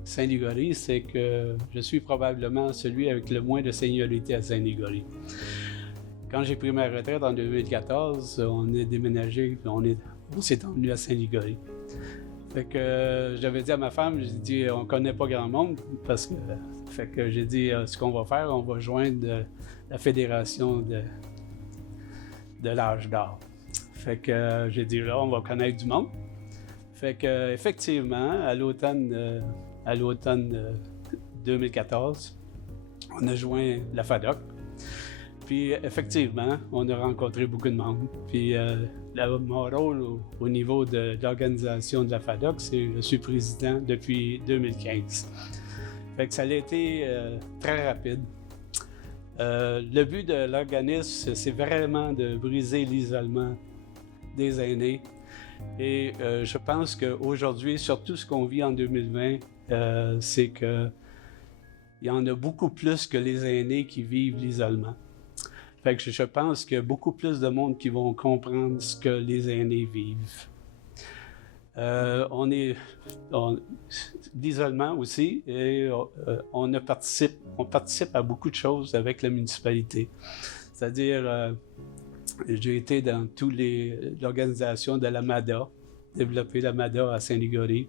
Saint-Ligory, c'est que je suis probablement celui avec le moins de seniorité à Saint-Ligory. Quand j'ai pris ma retraite en 2014, on est déménagé, on s'est emmené à Saint-Ligory. Fait que j'avais dit à ma femme, j'ai dit, on connaît pas grand monde, parce que, fait que j'ai dit, ce qu'on va faire, on va joindre la fédération de l'âge d'or. Fait que j'ai dit, là, on va connaître du monde. Fait que, effectivement, à l'automne 2014, on a joint la FADOC. Puis, effectivement, on a rencontré beaucoup de monde. Puis, mon rôle au niveau de l'organisation de la FADOC, c'est que je suis président depuis 2015. Fait que ça a été très rapide. Le but de l'organisme, c'est vraiment de briser l'isolement des aînés. Et je pense qu'aujourd'hui, surtout ce qu'on vit en 2020, c'est qu'il y en a beaucoup plus que les aînés qui vivent l'isolement. Fait que je pense qu'il y a beaucoup plus de monde qui vont comprendre ce que les aînés vivent. L'isolement aussi, et on participe à beaucoup de choses avec la municipalité. C'est-à-dire, j'ai été dans toutes l'organisation de l'AMADA, développer la MADA à Saint-Ligory.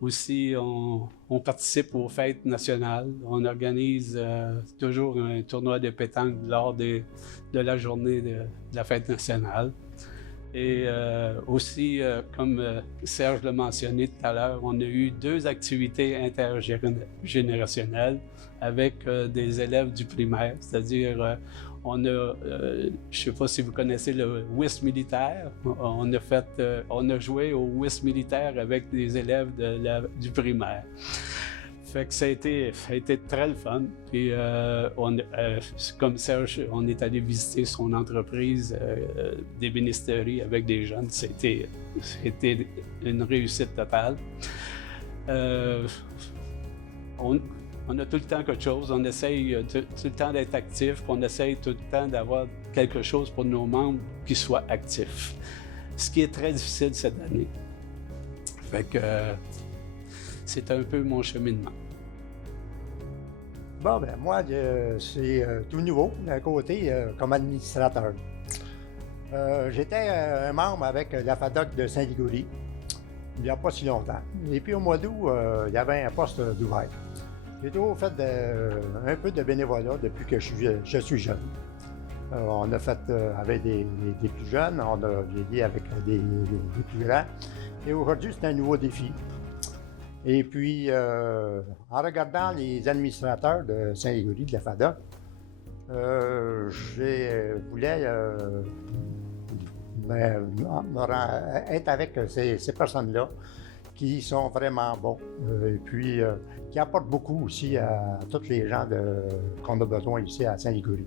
Aussi, on participe aux fêtes nationales. On organise toujours un tournoi de pétanque lors de la journée de la fête nationale. Et aussi, comme Serge l'a mentionné tout à l'heure, on a eu 2 activités intergénérationnelles avec des élèves du primaire, c'est-à-dire on a, je ne sais pas si vous connaissez le whist militaire, on a joué au whist militaire avec des élèves du primaire. Fait que ça a été très le fun. Puis, comme Serge, on est allé visiter son entreprise d'ébénisterie avec des jeunes. C'était une réussite totale. On a tout le temps quelque chose. On essaye tout le temps d'être actif. On essaye tout le temps d'avoir quelque chose pour nos membres qui soient actifs. Ce qui est très difficile cette année. Fait que c'est un peu mon cheminement. Bon, ben moi, c'est tout nouveau d'un côté comme administrateur. J'étais un membre avec la FADOC de Saint-Ligory il n'y a pas si longtemps. Et puis au mois d'août, il y avait un poste d'ouvert. J'ai toujours fait un peu de bénévolat depuis que je suis jeune. On a fait avec des plus jeunes, on a vieilli avec des plus grands. Et aujourd'hui, c'est un nouveau défi. Et puis, en regardant les administrateurs de Saint-Ligory, de la FADOC, je voulais être avec ces personnes-là qui sont vraiment bons et puis qui apportent beaucoup aussi à tous les gens qu'on a besoin ici à Saint-Ligory.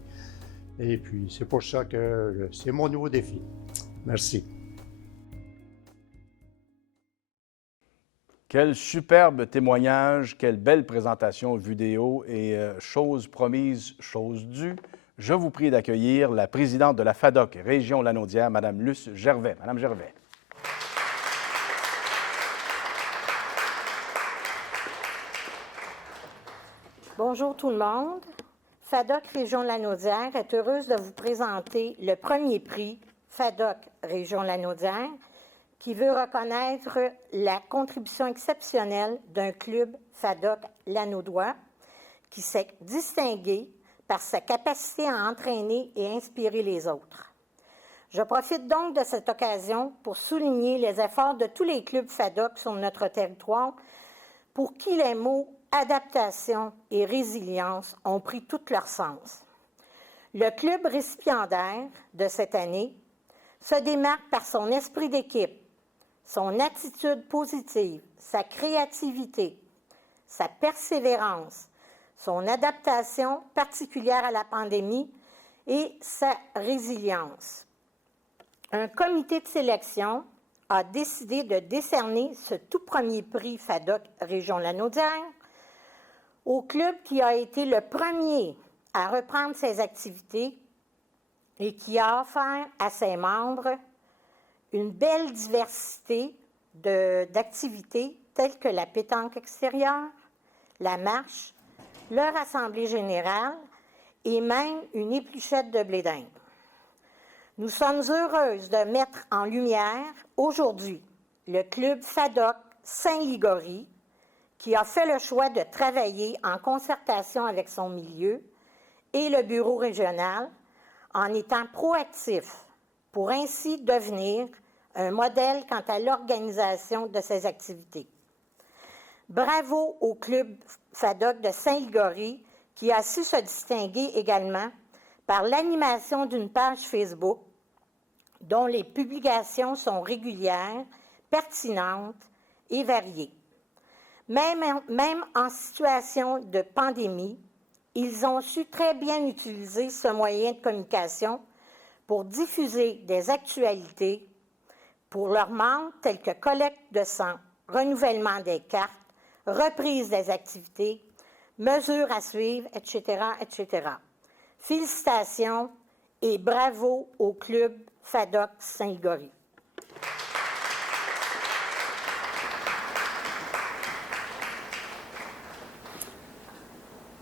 Et puis, c'est pour ça que c'est mon nouveau défi. Merci. Quel superbe témoignage, quelle belle présentation vidéo et chose promise, chose due. Je vous prie d'accueillir la présidente de la FADOC Région Lanaudière, Mme Luce Gervais. Madame Gervais. Bonjour tout le monde. FADOC Région Lanaudière est heureuse de vous présenter le premier prix FADOC Région Lanaudière qui veut reconnaître la contribution exceptionnelle d'un club FADOC lanaudois qui s'est distingué par sa capacité à entraîner et inspirer les autres. Je profite donc de cette occasion pour souligner les efforts de tous les clubs FADOC sur notre territoire pour qui les mots adaptation et résilience ont pris tout leur sens. Le club récipiendaire de cette année se démarque par son esprit d'équipe, son attitude positive, sa créativité, sa persévérance, son adaptation particulière à la pandémie et sa résilience. Un comité de sélection a décidé de décerner ce tout premier prix FADOC Région Lanaudière au club qui a été le premier à reprendre ses activités et qui a offert à ses membres une belle diversité d'activités telles que la pétanque extérieure, la marche, leur assemblée générale et même une épluchette de blé d'Inde. Nous sommes heureuses de mettre en lumière aujourd'hui le club FADOC Saint-Ligory qui a fait le choix de travailler en concertation avec son milieu et le bureau régional en étant proactif pour ainsi devenir un modèle quant à l'organisation de ses activités. Bravo au club FADOC de Saint-Ligory qui a su se distinguer également par l'animation d'une page Facebook dont les publications sont régulières, pertinentes et variées. Même en situation de pandémie, ils ont su très bien utiliser ce moyen de communication pour diffuser des actualités pour leurs membres tels que collecte de sang, renouvellement des cartes, reprise des activités, mesures à suivre, etc., etc. Félicitations et bravo au club FADOC Saint-Ligory.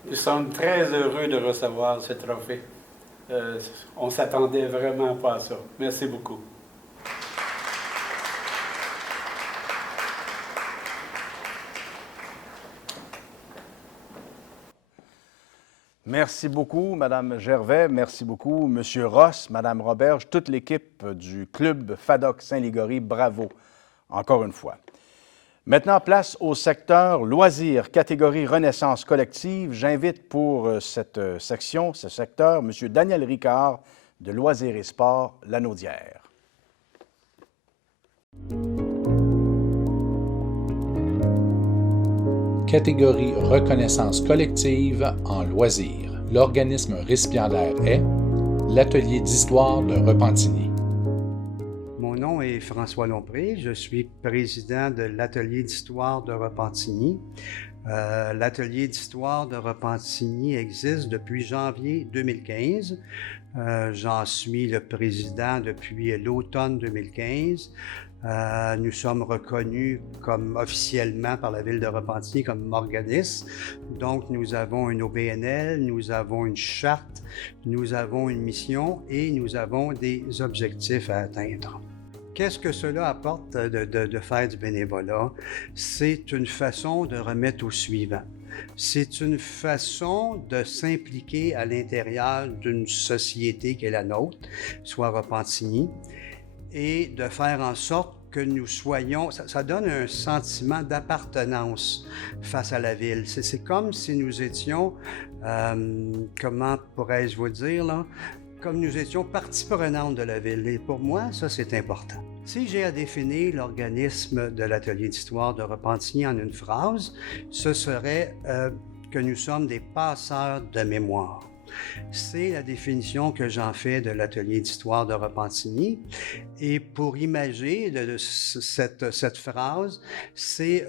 Nous sommes très heureux de recevoir ce trophée. On ne s'attendait vraiment pas à ça. Merci beaucoup. Merci beaucoup, Mme Gervais. Merci beaucoup, M. Ross, Mme Roberge, toute l'équipe du Club FADOC Saint-Ligory. Bravo, encore une fois. Maintenant, place au secteur loisirs, catégorie Renaissance collective. J'invite pour cette section, ce secteur, M. Daniel Ricard de Loisirs et Sports, Lanaudière. Catégorie Reconnaissance collective en loisirs. L'organisme récipiendaire est l'Atelier d'histoire de Repentigny. Mon nom est François Lompré, je suis président de l'Atelier d'histoire de Repentigny. L'Atelier d'histoire de Repentigny existe depuis janvier 2015. J'en suis le président depuis l'automne 2015. Nous sommes reconnus comme officiellement par la Ville de Repentigny comme organisme. Donc, nous avons une OBNL, nous avons une charte, nous avons une mission et nous avons des objectifs à atteindre. Qu'est-ce que cela apporte de faire du bénévolat? C'est une façon de remettre au suivant. C'est une façon de s'impliquer à l'intérieur d'une société qui est la nôtre, soit Repentigny, et de faire en sorte que nous soyons... Ça donne un sentiment d'appartenance face à la ville. C'est comme si nous étions, comment pourrais-je vous dire, là? Comme nous étions partie prenante de la ville. Et pour moi, ça, c'est important. Si j'ai à définir l'organisme de l'Atelier d'histoire de Repentigny en une phrase, ce serait que nous sommes des passeurs de mémoire. C'est la définition que j'en fais de l'Atelier d'histoire de Repentigny. Et pour imager de cette phrase, c'est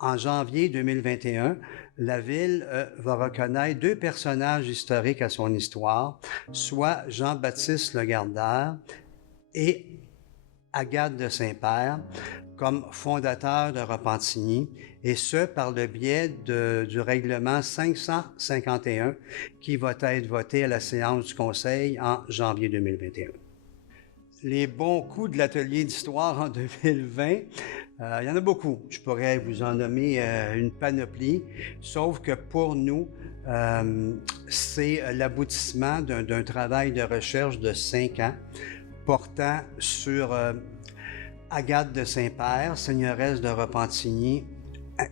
en janvier 2021, la Ville va reconnaître 2 personnages historiques à son histoire, soit Jean-Baptiste Legardeur et Agathe de Saint-Père, comme fondateur de Repentigny, et ce, par le biais du règlement 551 qui va être voté à la séance du Conseil en janvier 2021. Les bons coups de l'Atelier d'histoire en 2020, il y en a beaucoup. Je pourrais vous en nommer une panoplie, sauf que pour nous, c'est l'aboutissement d'un travail de recherche de 5 ans portant sur Agathe de Saint-Père, seigneuresse de Repentigny,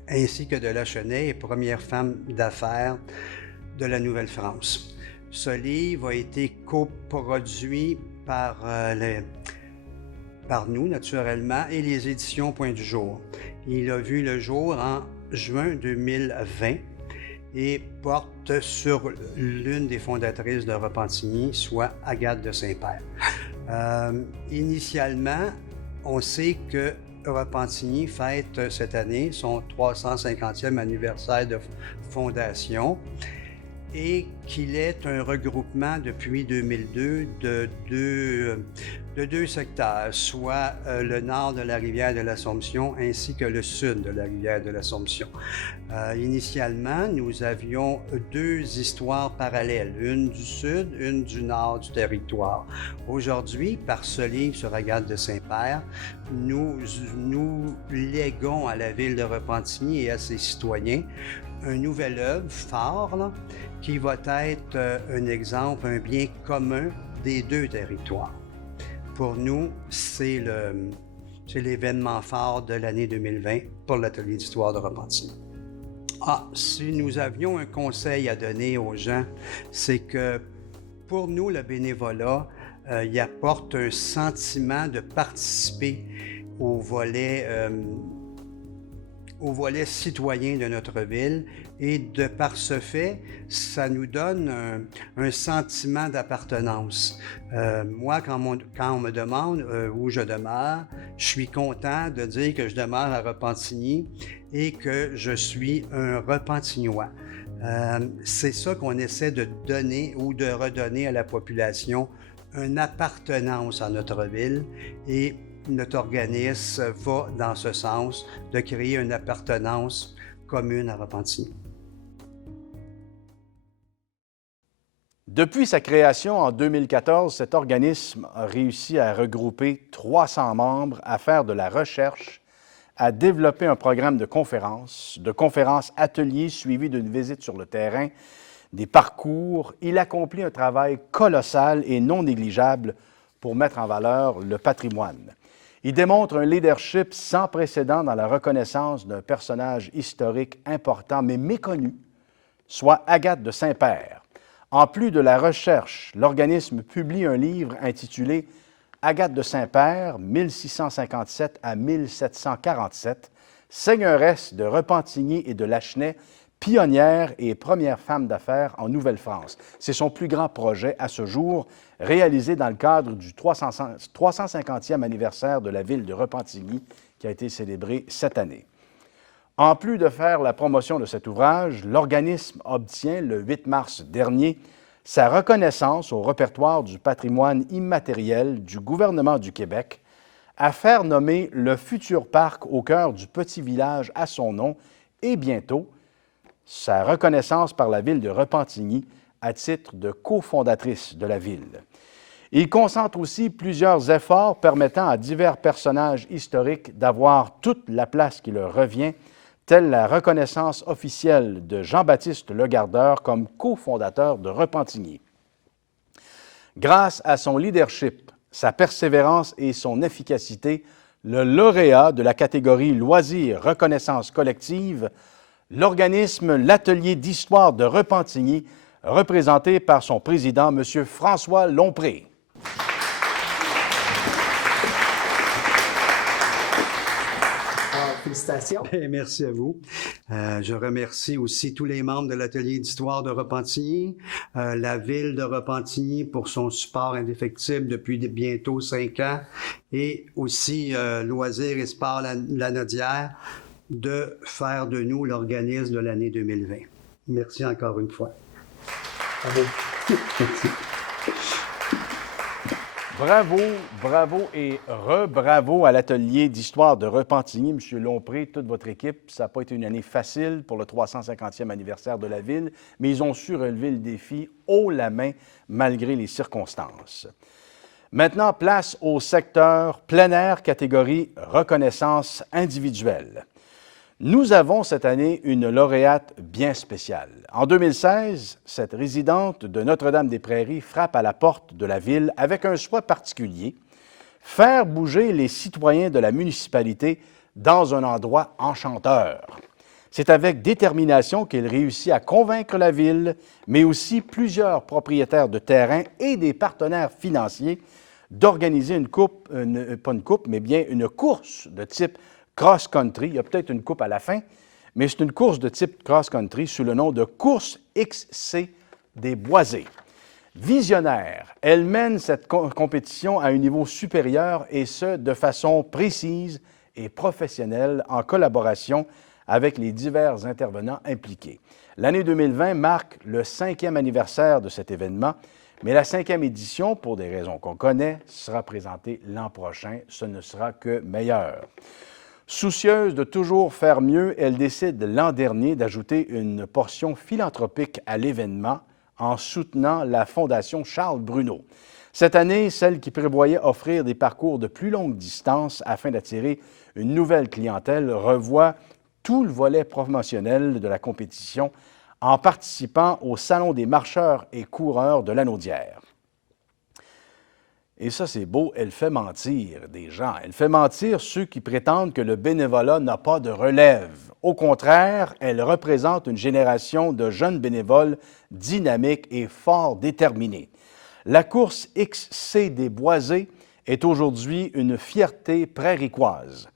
ainsi que de Lachenay et première femme d'affaires de la Nouvelle-France. Ce livre a été coproduit par nous, naturellement, et les éditions Point du Jour. Il a vu le jour en juin 2020 et porte sur l'une des fondatrices de Repentigny, soit Agathe de Saint-Père. Initialement, on sait que Repentigny fête cette année son 350e anniversaire de fondation et qu'il est un regroupement depuis 2002 de deux secteurs, soit le nord de la rivière de l'Assomption ainsi que le sud de la rivière de l'Assomption. Initialement, nous avions 2 histoires parallèles, une du sud, une du nord du territoire. Aujourd'hui, par ce livre sur Agathe de Saint-Père, nous léguons à la ville de Repentigny et à ses citoyens un nouvel œuvre fort là, qui va être un exemple, un bien commun des 2 territoires. Pour nous, c'est l'événement fort de l'année 2020 pour l'Atelier d'histoire de Repentigny. Si nous avions un conseil à donner aux gens, c'est que pour nous, le bénévolat, il apporte un sentiment de participer au volet citoyen de notre ville et de par ce fait, ça nous donne un sentiment d'appartenance. Moi, quand on me demande où je demeure, je suis content de dire que je demeure à Repentigny et que je suis un Repentignois. C'est ça qu'on essaie de donner ou de redonner à la population, une appartenance à notre ville et notre organisme va dans ce sens de créer une appartenance commune à Repentigny. Depuis sa création en 2014, cet organisme a réussi à regrouper 300 membres, à faire de la recherche, à développer un programme de conférences ateliers suivis d'une visite sur le terrain, des parcours, il accomplit un travail colossal et non négligeable pour mettre en valeur le patrimoine. Il démontre un leadership sans précédent dans la reconnaissance d'un personnage historique important mais méconnu, soit Agathe de Saint-Père. En plus de la recherche, l'organisme publie un livre intitulé « Agathe de Saint-Père, 1657 à 1747 », seigneuresse de Repentigny et de Lachenay, pionnière et première femme d'affaires en Nouvelle-France. C'est son plus grand projet à ce jour, réalisé dans le cadre du 350e anniversaire de la ville de Repentigny, qui a été célébré cette année. En plus de faire la promotion de cet ouvrage, l'organisme obtient, le 8 mars dernier, sa reconnaissance au répertoire du patrimoine immatériel du gouvernement du Québec, à faire nommer le futur parc au cœur du petit village à son nom et bientôt sa reconnaissance par la ville de Repentigny à titre de cofondatrice de la ville. Il concentre aussi plusieurs efforts permettant à divers personnages historiques d'avoir toute la place qui leur revient, telle la reconnaissance officielle de Jean-Baptiste Legardeur comme cofondateur de Repentigny. Grâce à son leadership, sa persévérance et son efficacité, le lauréat de la catégorie Loisirs Reconnaissance collective, l'organisme L'Atelier d'histoire de Repentigny, représenté par son président, M. François Lompré. Félicitations. Merci à vous. Je remercie aussi tous les membres de l'Atelier d'histoire de Repentigny, la ville de Repentigny pour son support indéfectible depuis bientôt 5 ans et aussi Loisirs et Sport Lanaudière de faire de nous l'organisme de l'année 2020. Merci encore une fois. Bravo, bravo et re-bravo à l'Atelier d'histoire de Repentigny, M. Lompré, toute votre équipe. Ça n'a pas été une année facile pour le 350e anniversaire de la ville, mais ils ont su relever le défi haut la main malgré les circonstances. Maintenant, place au secteur plein air catégorie reconnaissance individuelle. Nous avons cette année une lauréate bien spéciale. En 2016, cette résidente de Notre-Dame-des-Prairies frappe à la porte de la ville avec un souhait particulier, faire bouger les citoyens de la municipalité dans un endroit enchanteur. C'est avec détermination qu'elle réussit à convaincre la ville, mais aussi plusieurs propriétaires de terrain et des partenaires financiers d'organiser une coupe, pas une coupe, mais bien une course de type cross-country. Il y a peut-être une coupe à la fin, mais c'est une course de type cross-country sous le nom de Course XC des Boisés. Visionnaire, elle mène cette compétition à un niveau supérieur et ce, de façon précise et professionnelle en collaboration avec les divers intervenants impliqués. L'année 2020 marque le 5e anniversaire de cet événement, mais la 5e édition, pour des raisons qu'on connaît, sera présentée l'an prochain. Ce ne sera que meilleur. Soucieuse de toujours faire mieux, elle décide l'an dernier d'ajouter une portion philanthropique à l'événement en soutenant la Fondation Charles Bruno. Cette année, celle qui prévoyait offrir des parcours de plus longue distance afin d'attirer une nouvelle clientèle revoit tout le volet promotionnel de la compétition en participant au Salon des marcheurs et coureurs de Lanaudière. Et ça, c'est beau, elle fait mentir des gens. Elle fait mentir ceux qui prétendent que le bénévolat n'a pas de relève. Au contraire, elle représente une génération de jeunes bénévoles dynamiques et fort déterminés. La course XC des Boisés est aujourd'hui une fierté prairicoise.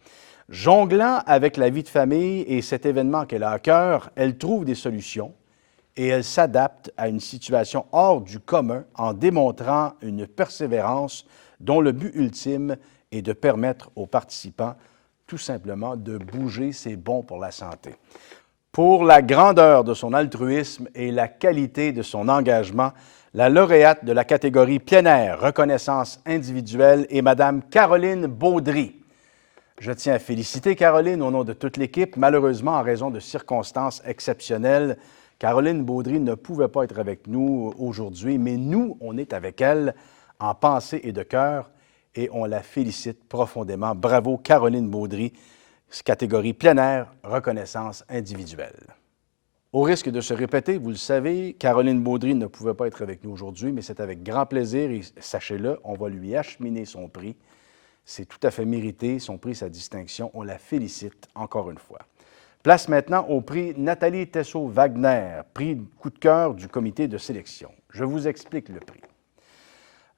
Jonglant avec la vie de famille et cet événement qu'elle a à cœur, elle trouve des solutions et elle s'adapte à une situation hors du commun en démontrant une persévérance dont le but ultime est de permettre aux participants tout simplement de bouger, c'est bon pour la santé. Pour la grandeur de son altruisme et la qualité de son engagement, la lauréate de la catégorie plein air, reconnaissance individuelle est Mme Caroline Baudry. Je tiens à féliciter Caroline au nom de toute l'équipe. Malheureusement, en raison de circonstances exceptionnelles, Caroline Baudry ne pouvait pas être avec nous aujourd'hui, mais nous, on est avec elle en pensée et de cœur et on la félicite profondément. Bravo, Caroline Baudry, catégorie plein air, reconnaissance individuelle. Au risque de se répéter, vous le savez, Caroline Baudry ne pouvait pas être avec nous aujourd'hui, mais c'est avec grand plaisir et sachez-le, on va lui acheminer son prix. C'est tout à fait mérité, son prix, sa distinction. On la félicite encore une fois. Place maintenant au prix Nathalie Tessot-Wagner, prix coup de cœur du comité de sélection. Je vous explique le prix.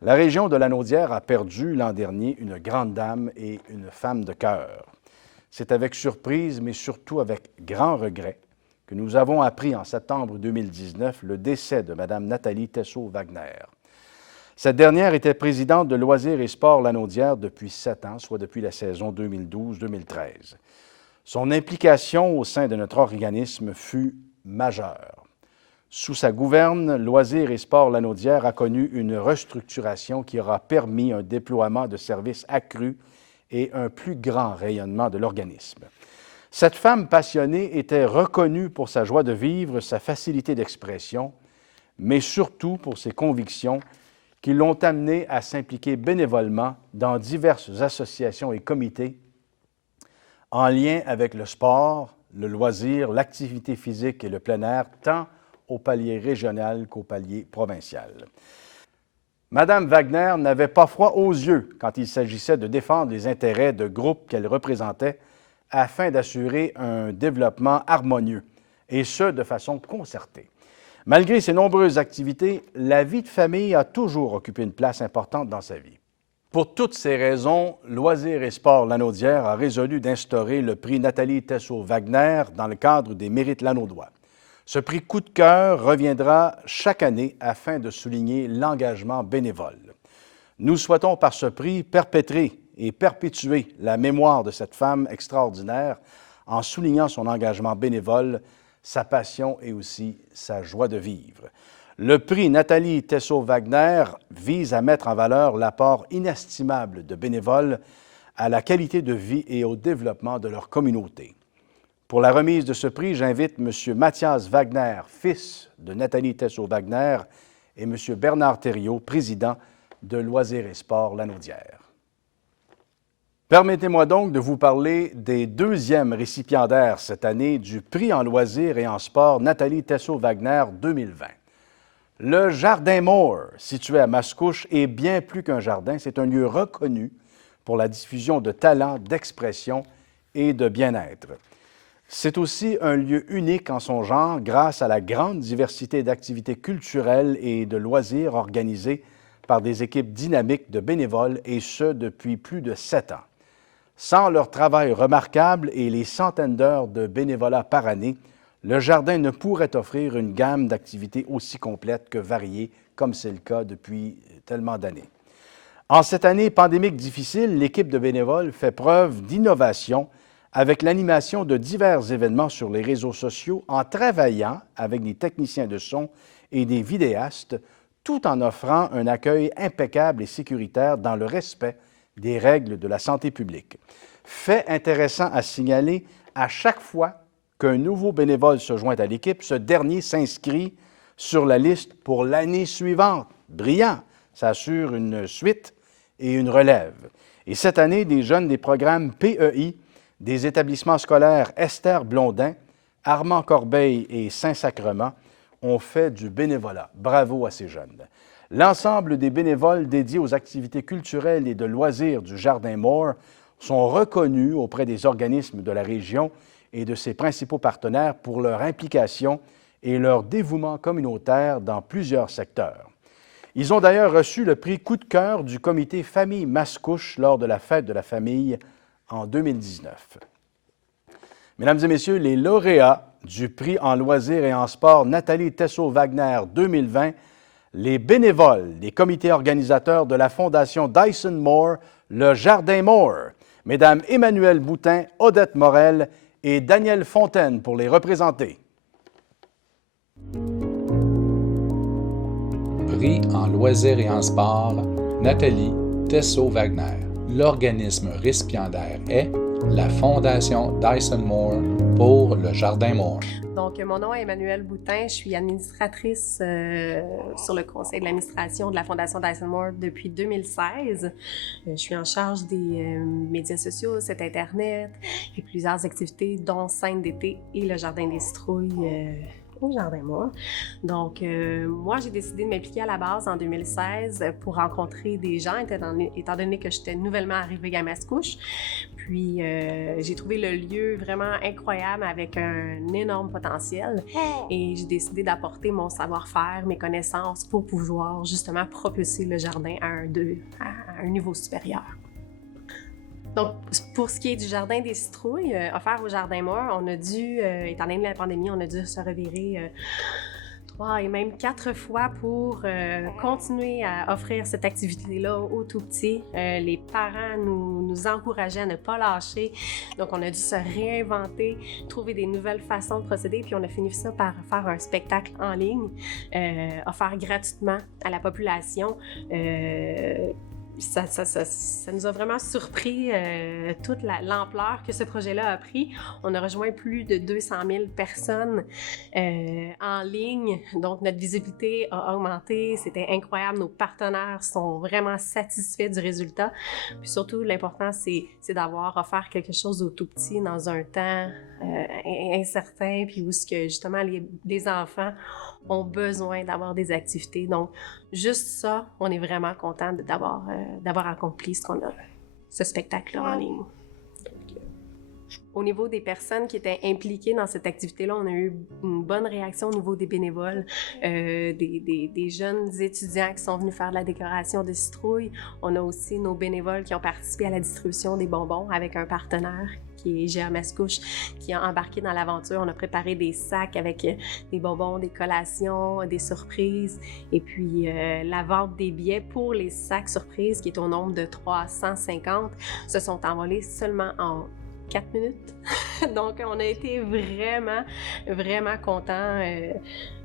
La région de Lanaudière a perdu l'an dernier une grande dame et une femme de cœur. C'est avec surprise, mais surtout avec grand regret, que nous avons appris en septembre 2019 le décès de Mme Nathalie Tessot-Wagner. Cette dernière était présidente de Loisirs et Sports Lanaudière depuis 7 ans, soit depuis la saison 2012-2013. Son implication au sein de notre organisme fut majeure. Sous sa gouverne, Loisirs et Sports Lanaudière a connu une restructuration qui aura permis un déploiement de services accru et un plus grand rayonnement de l'organisme. Cette femme passionnée était reconnue pour sa joie de vivre, sa facilité d'expression, mais surtout pour ses convictions qui l'ont amenée à s'impliquer bénévolement dans diverses associations et comités en lien avec le sport, le loisir, l'activité physique et le plein air, tant au palier régional qu'au palier provincial. Madame Wagner n'avait pas froid aux yeux quand il s'agissait de défendre les intérêts de groupes qu'elle représentait afin d'assurer un développement harmonieux, et ce, de façon concertée. Malgré ses nombreuses activités, la vie de famille a toujours occupé une place importante dans sa vie. Pour toutes ces raisons, Loisirs et Sports Lanaudière a résolu d'instaurer le prix Nathalie Tessot-Wagner dans le cadre des Mérites Lanaudois. Ce prix coup de cœur reviendra chaque année afin de souligner l'engagement bénévole. Nous souhaitons par ce prix perpétrer et perpétuer la mémoire de cette femme extraordinaire en soulignant son engagement bénévole, sa passion et aussi sa joie de vivre. Le prix Nathalie Tessot-Wagner vise à mettre en valeur l'apport inestimable de bénévoles à la qualité de vie et au développement de leur communauté. Pour la remise de ce prix, j'invite M. Mathias Wagner, fils de Nathalie Tessot-Wagner, et M. Bernard Thériault, président de Loisirs et Sports Lanaudière. Permettez-moi donc de vous parler des deuxièmes récipiendaires cette année du prix en loisirs et en sport Nathalie Tessot-Wagner 2020. Le Jardin Moore, situé à Mascouche, est bien plus qu'un jardin, c'est un lieu reconnu pour la diffusion de talents, d'expression et de bien-être. C'est aussi un lieu unique en son genre grâce à la grande diversité d'activités culturelles et de loisirs organisées par des équipes dynamiques de bénévoles, et ce, depuis plus de 7 ans. Sans leur travail remarquable et les centaines d'heures de bénévolat par année, le jardin ne pourrait offrir une gamme d'activités aussi complète que variée, comme c'est le cas depuis tellement d'années. En cette année pandémique difficile, l'équipe de bénévoles fait preuve d'innovation avec l'animation de divers événements sur les réseaux sociaux en travaillant avec des techniciens de son et des vidéastes, tout en offrant un accueil impeccable et sécuritaire dans le respect des règles de la santé publique. Fait intéressant à signaler, à chaque fois qu'un nouveau bénévole se joint à l'équipe, ce dernier s'inscrit sur la liste pour l'année suivante. Brillant! Ça assure une suite et une relève. Et cette année, des jeunes des programmes PEI, des établissements scolaires Esther Blondin, Armand Corbeil et Saint-Sacrement ont fait du bénévolat. Bravo à ces jeunes. L'ensemble des bénévoles dédiés aux activités culturelles et de loisirs du Jardin Moore sont reconnus auprès des organismes de la région et de ses principaux partenaires pour leur implication et leur dévouement communautaire dans plusieurs secteurs. Ils ont d'ailleurs reçu le prix coup de cœur du comité Famille Mascouche lors de la Fête de la famille en 2019. Mesdames et messieurs, les lauréats du prix en loisirs et en sport Nathalie Tessot-Wagner 2020, les bénévoles des comités organisateurs de la Fondation Dyson Moore, le Jardin Moore, Mesdames Emmanuelle Boutin, Odette Morel et Danielle Fontaine pour les représenter. Prix en loisirs et en sport, Nathalie Tessot-Wagner. L'organisme récipiendaire est la Fondation Dyson Moore pour le Jardin Moore. Donc, mon nom est Emmanuelle Boutin. Je suis administratrice sur le conseil de l'administration de la Fondation Dyson Moore depuis 2016. Je suis en charge des médias sociaux, site Internet et plusieurs activités, dont scène d'été et le Jardin des citrouilles au Jardin Moore. Donc, moi, j'ai décidé de m'impliquer à la base en 2016 pour rencontrer des gens, étant donné que j'étais nouvellement arrivée à Mascouche. Puis, j'ai trouvé le lieu vraiment incroyable avec un énorme potentiel et j'ai décidé d'apporter mon savoir-faire, mes connaissances pour pouvoir justement propulser le jardin à un niveau supérieur. Donc, pour ce qui est du jardin des citrouilles, offert au Jardin Moore, on a dû, étant donné la pandémie, on a dû se revirer 3 et même 4 fois pour continuer à offrir cette activité-là aux tout-petits. Les parents nous encourageaient à ne pas lâcher, donc on a dû se réinventer, trouver des nouvelles façons de procéder, puis on a fini ça par faire un spectacle en ligne, offert gratuitement à la population. Ça nous a vraiment surpris toute l'ampleur que ce projet-là a pris. On a rejoint plus de 200 000 personnes en ligne, donc notre visibilité a augmenté. C'était incroyable. Nos partenaires sont vraiment satisfaits du résultat. Puis surtout, l'important, c'est d'avoir offert quelque chose aux tout-petits dans un temps incertain, puis où justement les enfants ont besoin d'avoir des activités. Donc, juste ça, on est vraiment content d'avoir accompli ce spectacle-là en ligne. Au niveau des personnes qui étaient impliquées dans cette activité-là, on a eu une bonne réaction au niveau des bénévoles, des jeunes étudiants qui sont venus faire de la décoration de citrouilles. On a aussi nos bénévoles qui ont participé à la distribution des bonbons avec un partenaire qui est GA Mascouche, qui a embarqué dans l'aventure. On a préparé des sacs avec des bonbons, des collations, des surprises. Et puis, la vente des billets pour les sacs surprises, qui est au nombre de 350, se sont envolés seulement en 4 minutes. Donc, on a été vraiment, vraiment contents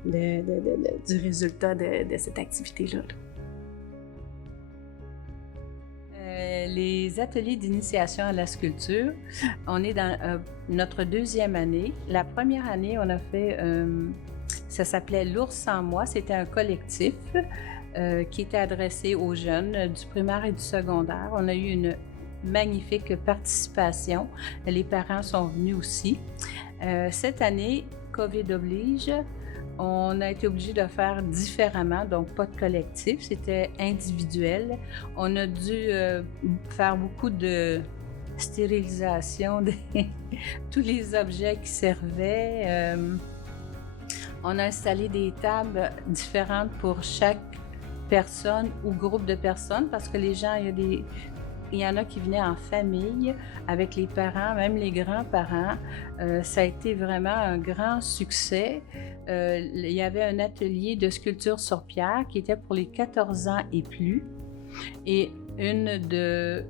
du résultat de cette activité-là. Les ateliers d'initiation à la sculpture, on est dans notre 2e année. La première année, on a fait, ça s'appelait l'Ours en moi, c'était un collectif qui était adressé aux jeunes du primaire et du secondaire. On a eu une magnifique participation. Les parents sont venus aussi. Cette année, COVID oblige, on a été obligé de faire différemment, donc pas de collectif, c'était individuel. On a dû faire beaucoup de stérilisation de tous les objets qui servaient. On a installé des tables différentes pour chaque personne ou groupe de personnes parce que les gens, il y en a qui venaient en famille avec les parents, même les grands-parents. Ça a été vraiment un grand succès. Il y avait un atelier de sculpture sur pierre qui était pour les 14 ans et plus et une de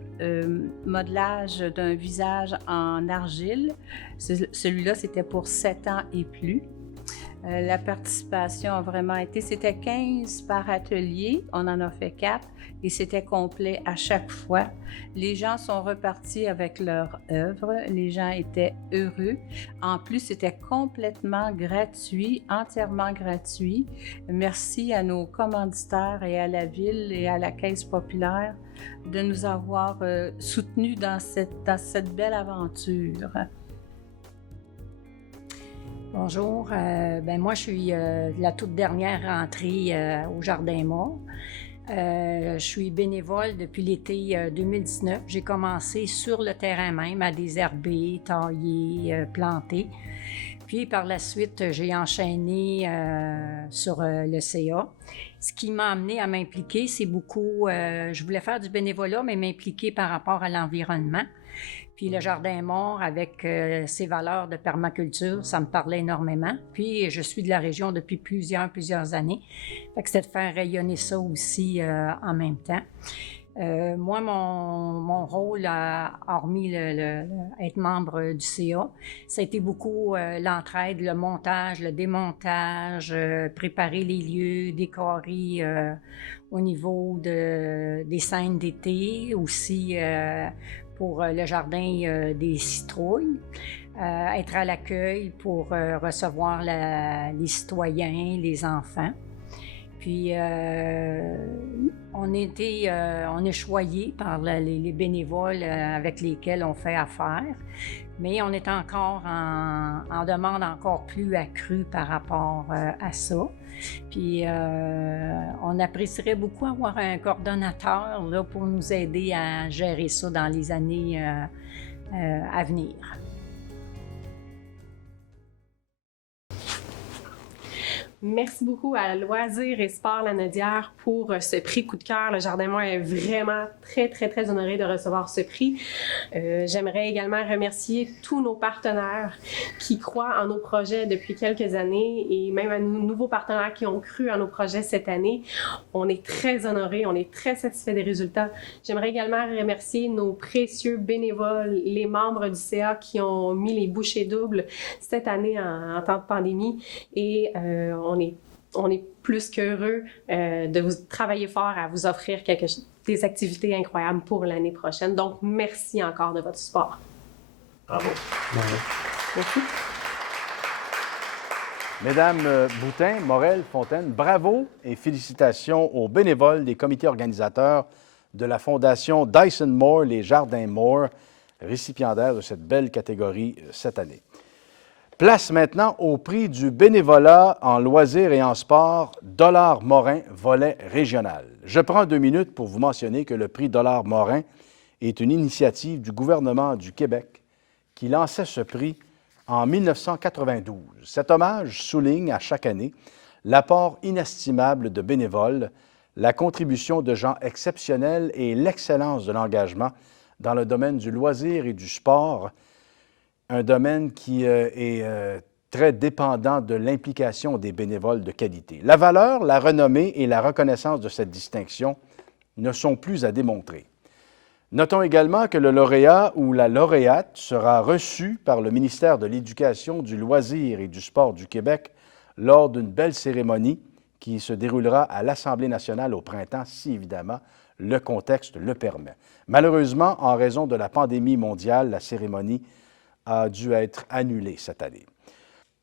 modelage d'un visage en argile. Celui-là, c'était pour 7 ans et plus. La participation a vraiment été, c'était 15 par atelier, on en a fait 4 et c'était complet à chaque fois. Les gens sont repartis avec leur œuvre, les gens étaient heureux. En plus, c'était complètement gratuit, entièrement gratuit. Merci à nos commanditaires et à la Ville et à la Caisse populaire de nous avoir soutenus dans cette belle aventure. Bonjour, moi je suis la toute dernière rentrée au Jardin Moore. Je suis bénévole depuis l'été 2019. J'ai commencé sur le terrain même à désherber, tailler, planter. Puis par la suite, j'ai enchaîné sur le CA. Ce qui m'a amené à m'impliquer, c'est beaucoup, je voulais faire du bénévolat, mais m'impliquer par rapport à l'environnement. Puis le Jardin Moore, avec ses valeurs de permaculture, ça me parlait énormément. Puis je suis de la région depuis plusieurs années. Fait que c'était de faire rayonner ça aussi en même temps. Moi, mon rôle, hormis être membre du CA, ça a été beaucoup l'entraide, le montage, le démontage, préparer les lieux, décorer au niveau des scènes d'été, aussi pour le jardin des citrouilles, être à l'accueil pour recevoir les citoyens, les enfants. Puis, on est choyés par les bénévoles avec lesquels on fait affaire. mais on est encore en demande encore plus accrue par rapport à ça. Puis on apprécierait beaucoup avoir un coordonnateur là, pour nous aider à gérer ça dans les années à venir. Merci beaucoup à Loisirs et Sport Lanaudière pour ce prix coup de cœur. Le Jardin Moore est vraiment très, très, très honoré de recevoir ce prix. J'aimerais également remercier tous nos partenaires qui croient en nos projets depuis quelques années et même à nos nouveaux partenaires qui ont cru en nos projets cette année. On est très honorés, on est très satisfaits des résultats. J'aimerais également remercier nos précieux bénévoles, les membres du CA qui ont mis les bouchées doubles cette année en temps de pandémie et on est plus qu'heureux de vous travailler fort à vous offrir des activités incroyables pour l'année prochaine. Donc, merci encore de votre support. Bravo. Merci. Mesdames Boutin, Morel, Fontaine, bravo et félicitations aux bénévoles des comités organisateurs de la Fondation Dyson Moore, les Jardins Moore, récipiendaires de cette belle catégorie cette année. Place maintenant au prix du bénévolat en loisirs et en sport Dollard Morin, volet régional. Je prends 2 minutes pour vous mentionner que le prix Dollard Morin est une initiative du gouvernement du Québec qui lançait ce prix en 1992. Cet hommage souligne à chaque année l'apport inestimable de bénévoles, la contribution de gens exceptionnels et l'excellence de l'engagement dans le domaine du loisir et du sport, un domaine qui est très dépendant de l'implication des bénévoles de qualité. La valeur, la renommée et la reconnaissance de cette distinction ne sont plus à démontrer. Notons également que le lauréat ou la lauréate sera reçu par le ministère de l'Éducation, du loisir et du sport du Québec lors d'une belle cérémonie qui se déroulera à l'Assemblée nationale au printemps, si évidemment le contexte le permet. Malheureusement, en raison de la pandémie mondiale, la cérémonie a dû être annulée cette année.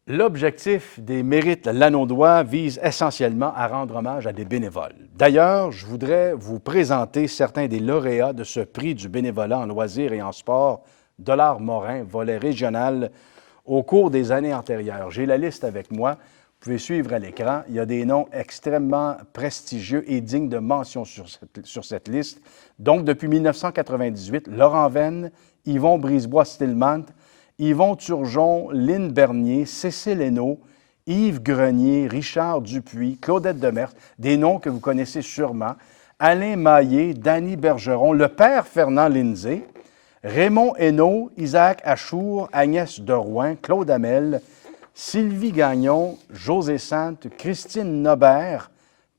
L'objectif des mérites lanaudois vise essentiellement à rendre hommage à des bénévoles. D'ailleurs, je voudrais vous présenter certains des lauréats de ce prix du bénévolat en loisirs et en sport, Dollard Morin, volet régional, au cours des années antérieures. J'ai la liste avec moi. Vous pouvez suivre à l'écran. Il y a des noms extrêmement prestigieux et dignes de mention sur cette liste. Donc, depuis 1998, Laurent Venn, Yvon Brisebois-Stillman, Yvon Turgeon, Lynne Bernier, Cécile Hainaut, Yves Grenier, Richard Dupuis, Claudette Demers, des noms que vous connaissez sûrement, Alain Maillé, Danny Bergeron, le père Fernand Lindsay, Raymond Hainaut, Isaac Achour, Agnès Derouin, Claude Hamel, Sylvie Gagnon, José Sante, Christine Nobert,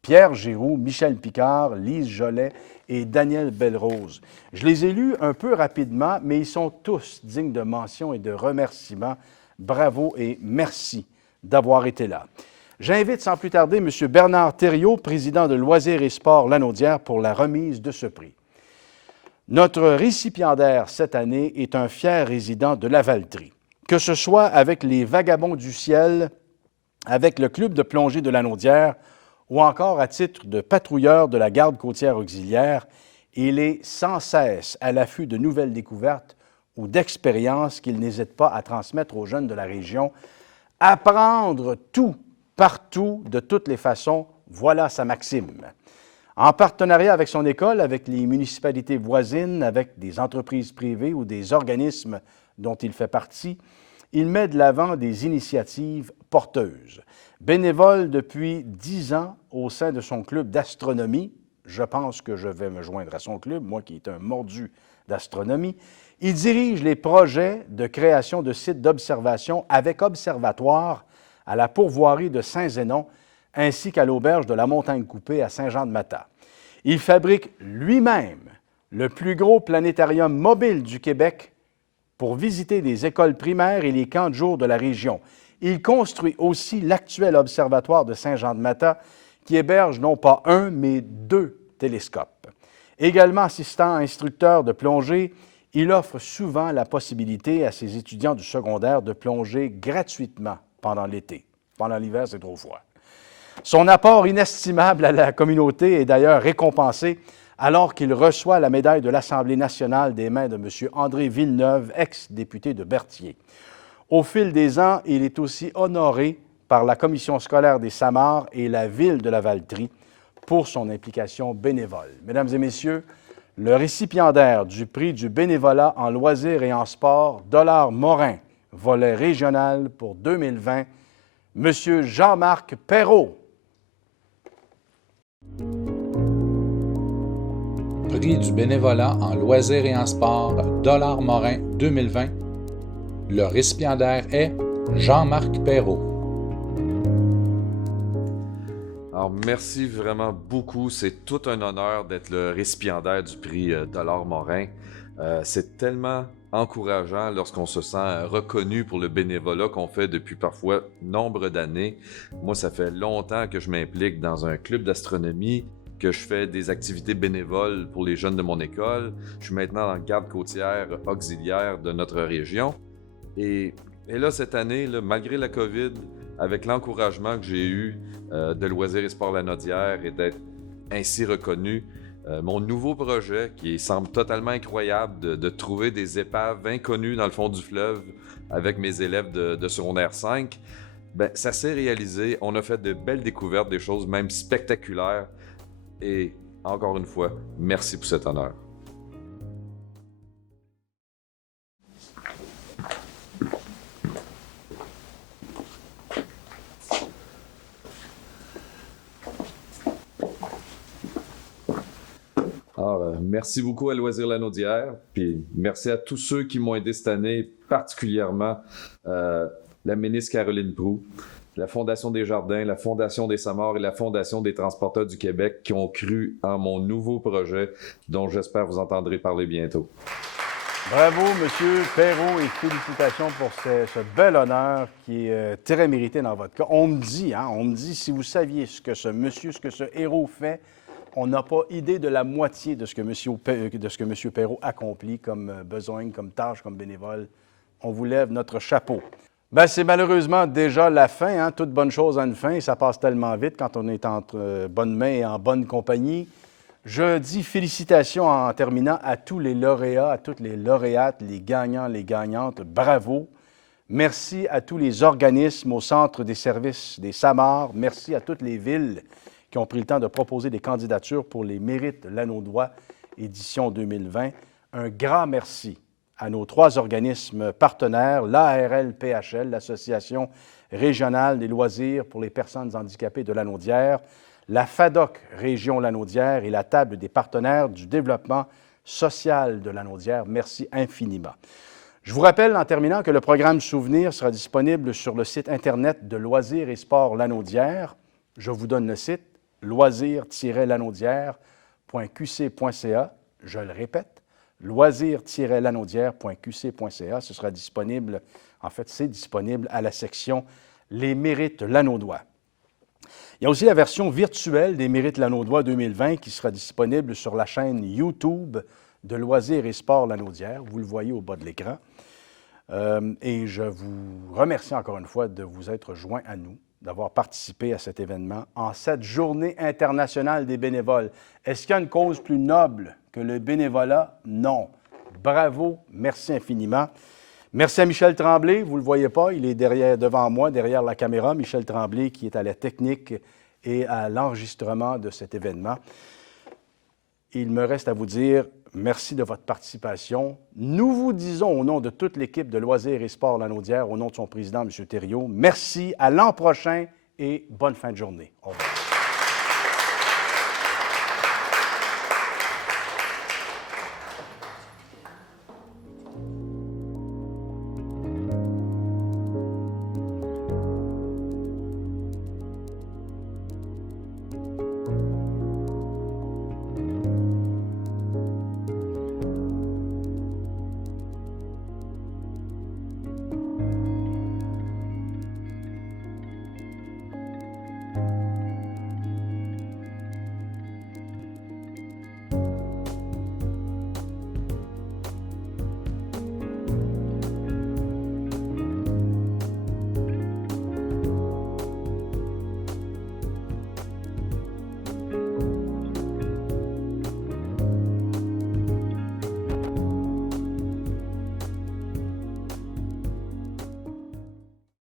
Pierre Giroux, Michel Picard, Lise Jolet et Daniel Belrose. Je les ai lus un peu rapidement, mais ils sont tous dignes de mention et de remerciements. Bravo et merci d'avoir été là. J'invite sans plus tarder M. Bernard Thériault, président de Loisirs et Sport Lanaudière, pour la remise de ce prix. Notre récipiendaire cette année est un fier résident de Lavaltrie. Que ce soit avec les Vagabonds du ciel, avec le Club de plongée de Lanaudière ou encore à titre de patrouilleur de la Garde côtière auxiliaire, il est sans cesse à l'affût de nouvelles découvertes ou d'expériences qu'il n'hésite pas à transmettre aux jeunes de la région. Apprendre tout, partout, de toutes les façons, voilà sa maxime. En partenariat avec son école, avec les municipalités voisines, avec des entreprises privées ou des organismes dont il fait partie, il met de l'avant des initiatives porteuses. Bénévole depuis 10 ans au sein de son club d'astronomie, je pense que je vais me joindre à son club, moi qui est un mordu d'astronomie, il dirige les projets de création de sites d'observation avec observatoire à la pourvoirie de Saint-Zénon ainsi qu'à l'auberge de la Montagne-Coupée à Saint-Jean-de-Matha. Il fabrique lui-même le plus gros planétarium mobile du Québec pour visiter les écoles primaires et les camps de jour de la région. Il construit aussi l'actuel observatoire de Saint-Jean-de-Matha qui héberge non pas un, mais 2 télescopes. Également assistant instructeur de plongée, il offre souvent la possibilité à ses étudiants du secondaire de plonger gratuitement pendant l'été. Pendant l'hiver, c'est trop froid. Son apport inestimable à la communauté est d'ailleurs récompensé alors qu'il reçoit la médaille de l'Assemblée nationale des mains de M. André Villeneuve, ex-député de Berthier. Au fil des ans, il est aussi honoré par la Commission scolaire des Samars et la Ville de Lavaltrie pour son implication bénévole. Mesdames et messieurs, le récipiendaire du prix du bénévolat en loisirs et en sport, $ Morin, volet régional pour 2020, M. Jean-Marc Perrault. Prix du bénévolat en loisirs et en sport, $ Morin 2020. Le récipiendaire est Jean-Marc Perrault. Alors, merci vraiment beaucoup. C'est tout un honneur d'être le récipiendaire du prix $ Morin. C'est tellement encourageant lorsqu'on se sent reconnu pour le bénévolat qu'on fait depuis parfois nombre d'années. Moi, ça fait longtemps que je m'implique dans un club d'astronomie, que je fais des activités bénévoles pour les jeunes de mon école. Je suis maintenant dans la garde côtière auxiliaire de notre région. Et là, cette année, là, malgré la COVID, avec l'encouragement que j'ai eu de Loisirs et Sports Lanaudière et d'être ainsi reconnu, mon nouveau projet, qui semble totalement incroyable, de trouver des épaves inconnues dans le fond du fleuve avec mes élèves de secondaire 5, ben, ça s'est réalisé. On a fait de belles découvertes, des choses même spectaculaires. Et encore une fois, merci pour cet honneur. Alors, merci beaucoup à Loisirs Lanaudière, puis merci à tous ceux qui m'ont aidé cette année, particulièrement la ministre Caroline Proulx, la Fondation des Jardins, la Fondation des Samars et la Fondation des Transporteurs du Québec qui ont cru en mon nouveau projet, dont j'espère vous entendrez parler bientôt. Bravo, M. Perrault, et félicitations pour ce bel honneur qui est très mérité dans votre cas. On me dit, si vous saviez ce que ce monsieur, ce que ce héros fait, on n'a pas idée de la moitié de ce que M. Perrault accomplit comme besogne, comme tâche, comme bénévole. On vous lève notre chapeau. Bien, c'est malheureusement déjà la fin. Hein? Toute bonne chose a une fin. Ça passe tellement vite quand on est entre bonnes mains et en bonne compagnie. Je dis félicitations en terminant à tous les lauréats, à toutes les lauréates, les gagnants, les gagnantes. Bravo. Merci à tous les organismes au Centre des services des Samars. Merci à toutes les villes qui ont pris le temps de proposer des candidatures pour les Mérites Lanaudois édition 2020. Un grand merci à nos 3 organismes partenaires, l'ARL-PHL, l'Association régionale des loisirs pour les personnes handicapées de Lanaudière, la FADOC Région Lanaudière et la Table des partenaires du développement social de Lanaudière. Merci infiniment. Je vous rappelle en terminant que le programme Souvenir sera disponible sur le site Internet de Loisirs et Sports Lanaudière. Je vous donne le site loisirs-lanaudière.qc.ca. Je le répète, loisirs-lanaudière.qc.ca. Ce sera disponible, en fait, c'est disponible à la section Les Mérites Lanaudois. Il y a aussi la version virtuelle des Mérites Lanaudois 2020 qui sera disponible sur la chaîne YouTube de Loisirs et Sports Lanaudière. Vous le voyez au bas de l'écran. Et je vous remercie encore une fois de vous être joints à nous, d'avoir participé à cet événement en cette Journée internationale des bénévoles. Est-ce qu'il y a une cause plus noble que le bénévolat? Non. Bravo, merci infiniment. Merci à Michel Tremblay, vous ne le voyez pas, il est devant moi, derrière la caméra. Michel Tremblay qui est à la technique et à l'enregistrement de cet événement. Il me reste à vous dire merci de votre participation. Nous vous disons au nom de toute l'équipe de Loisirs et Sports Lanaudière, au nom de son président, M. Thériault, merci, à l'an prochain et bonne fin de journée. Au revoir.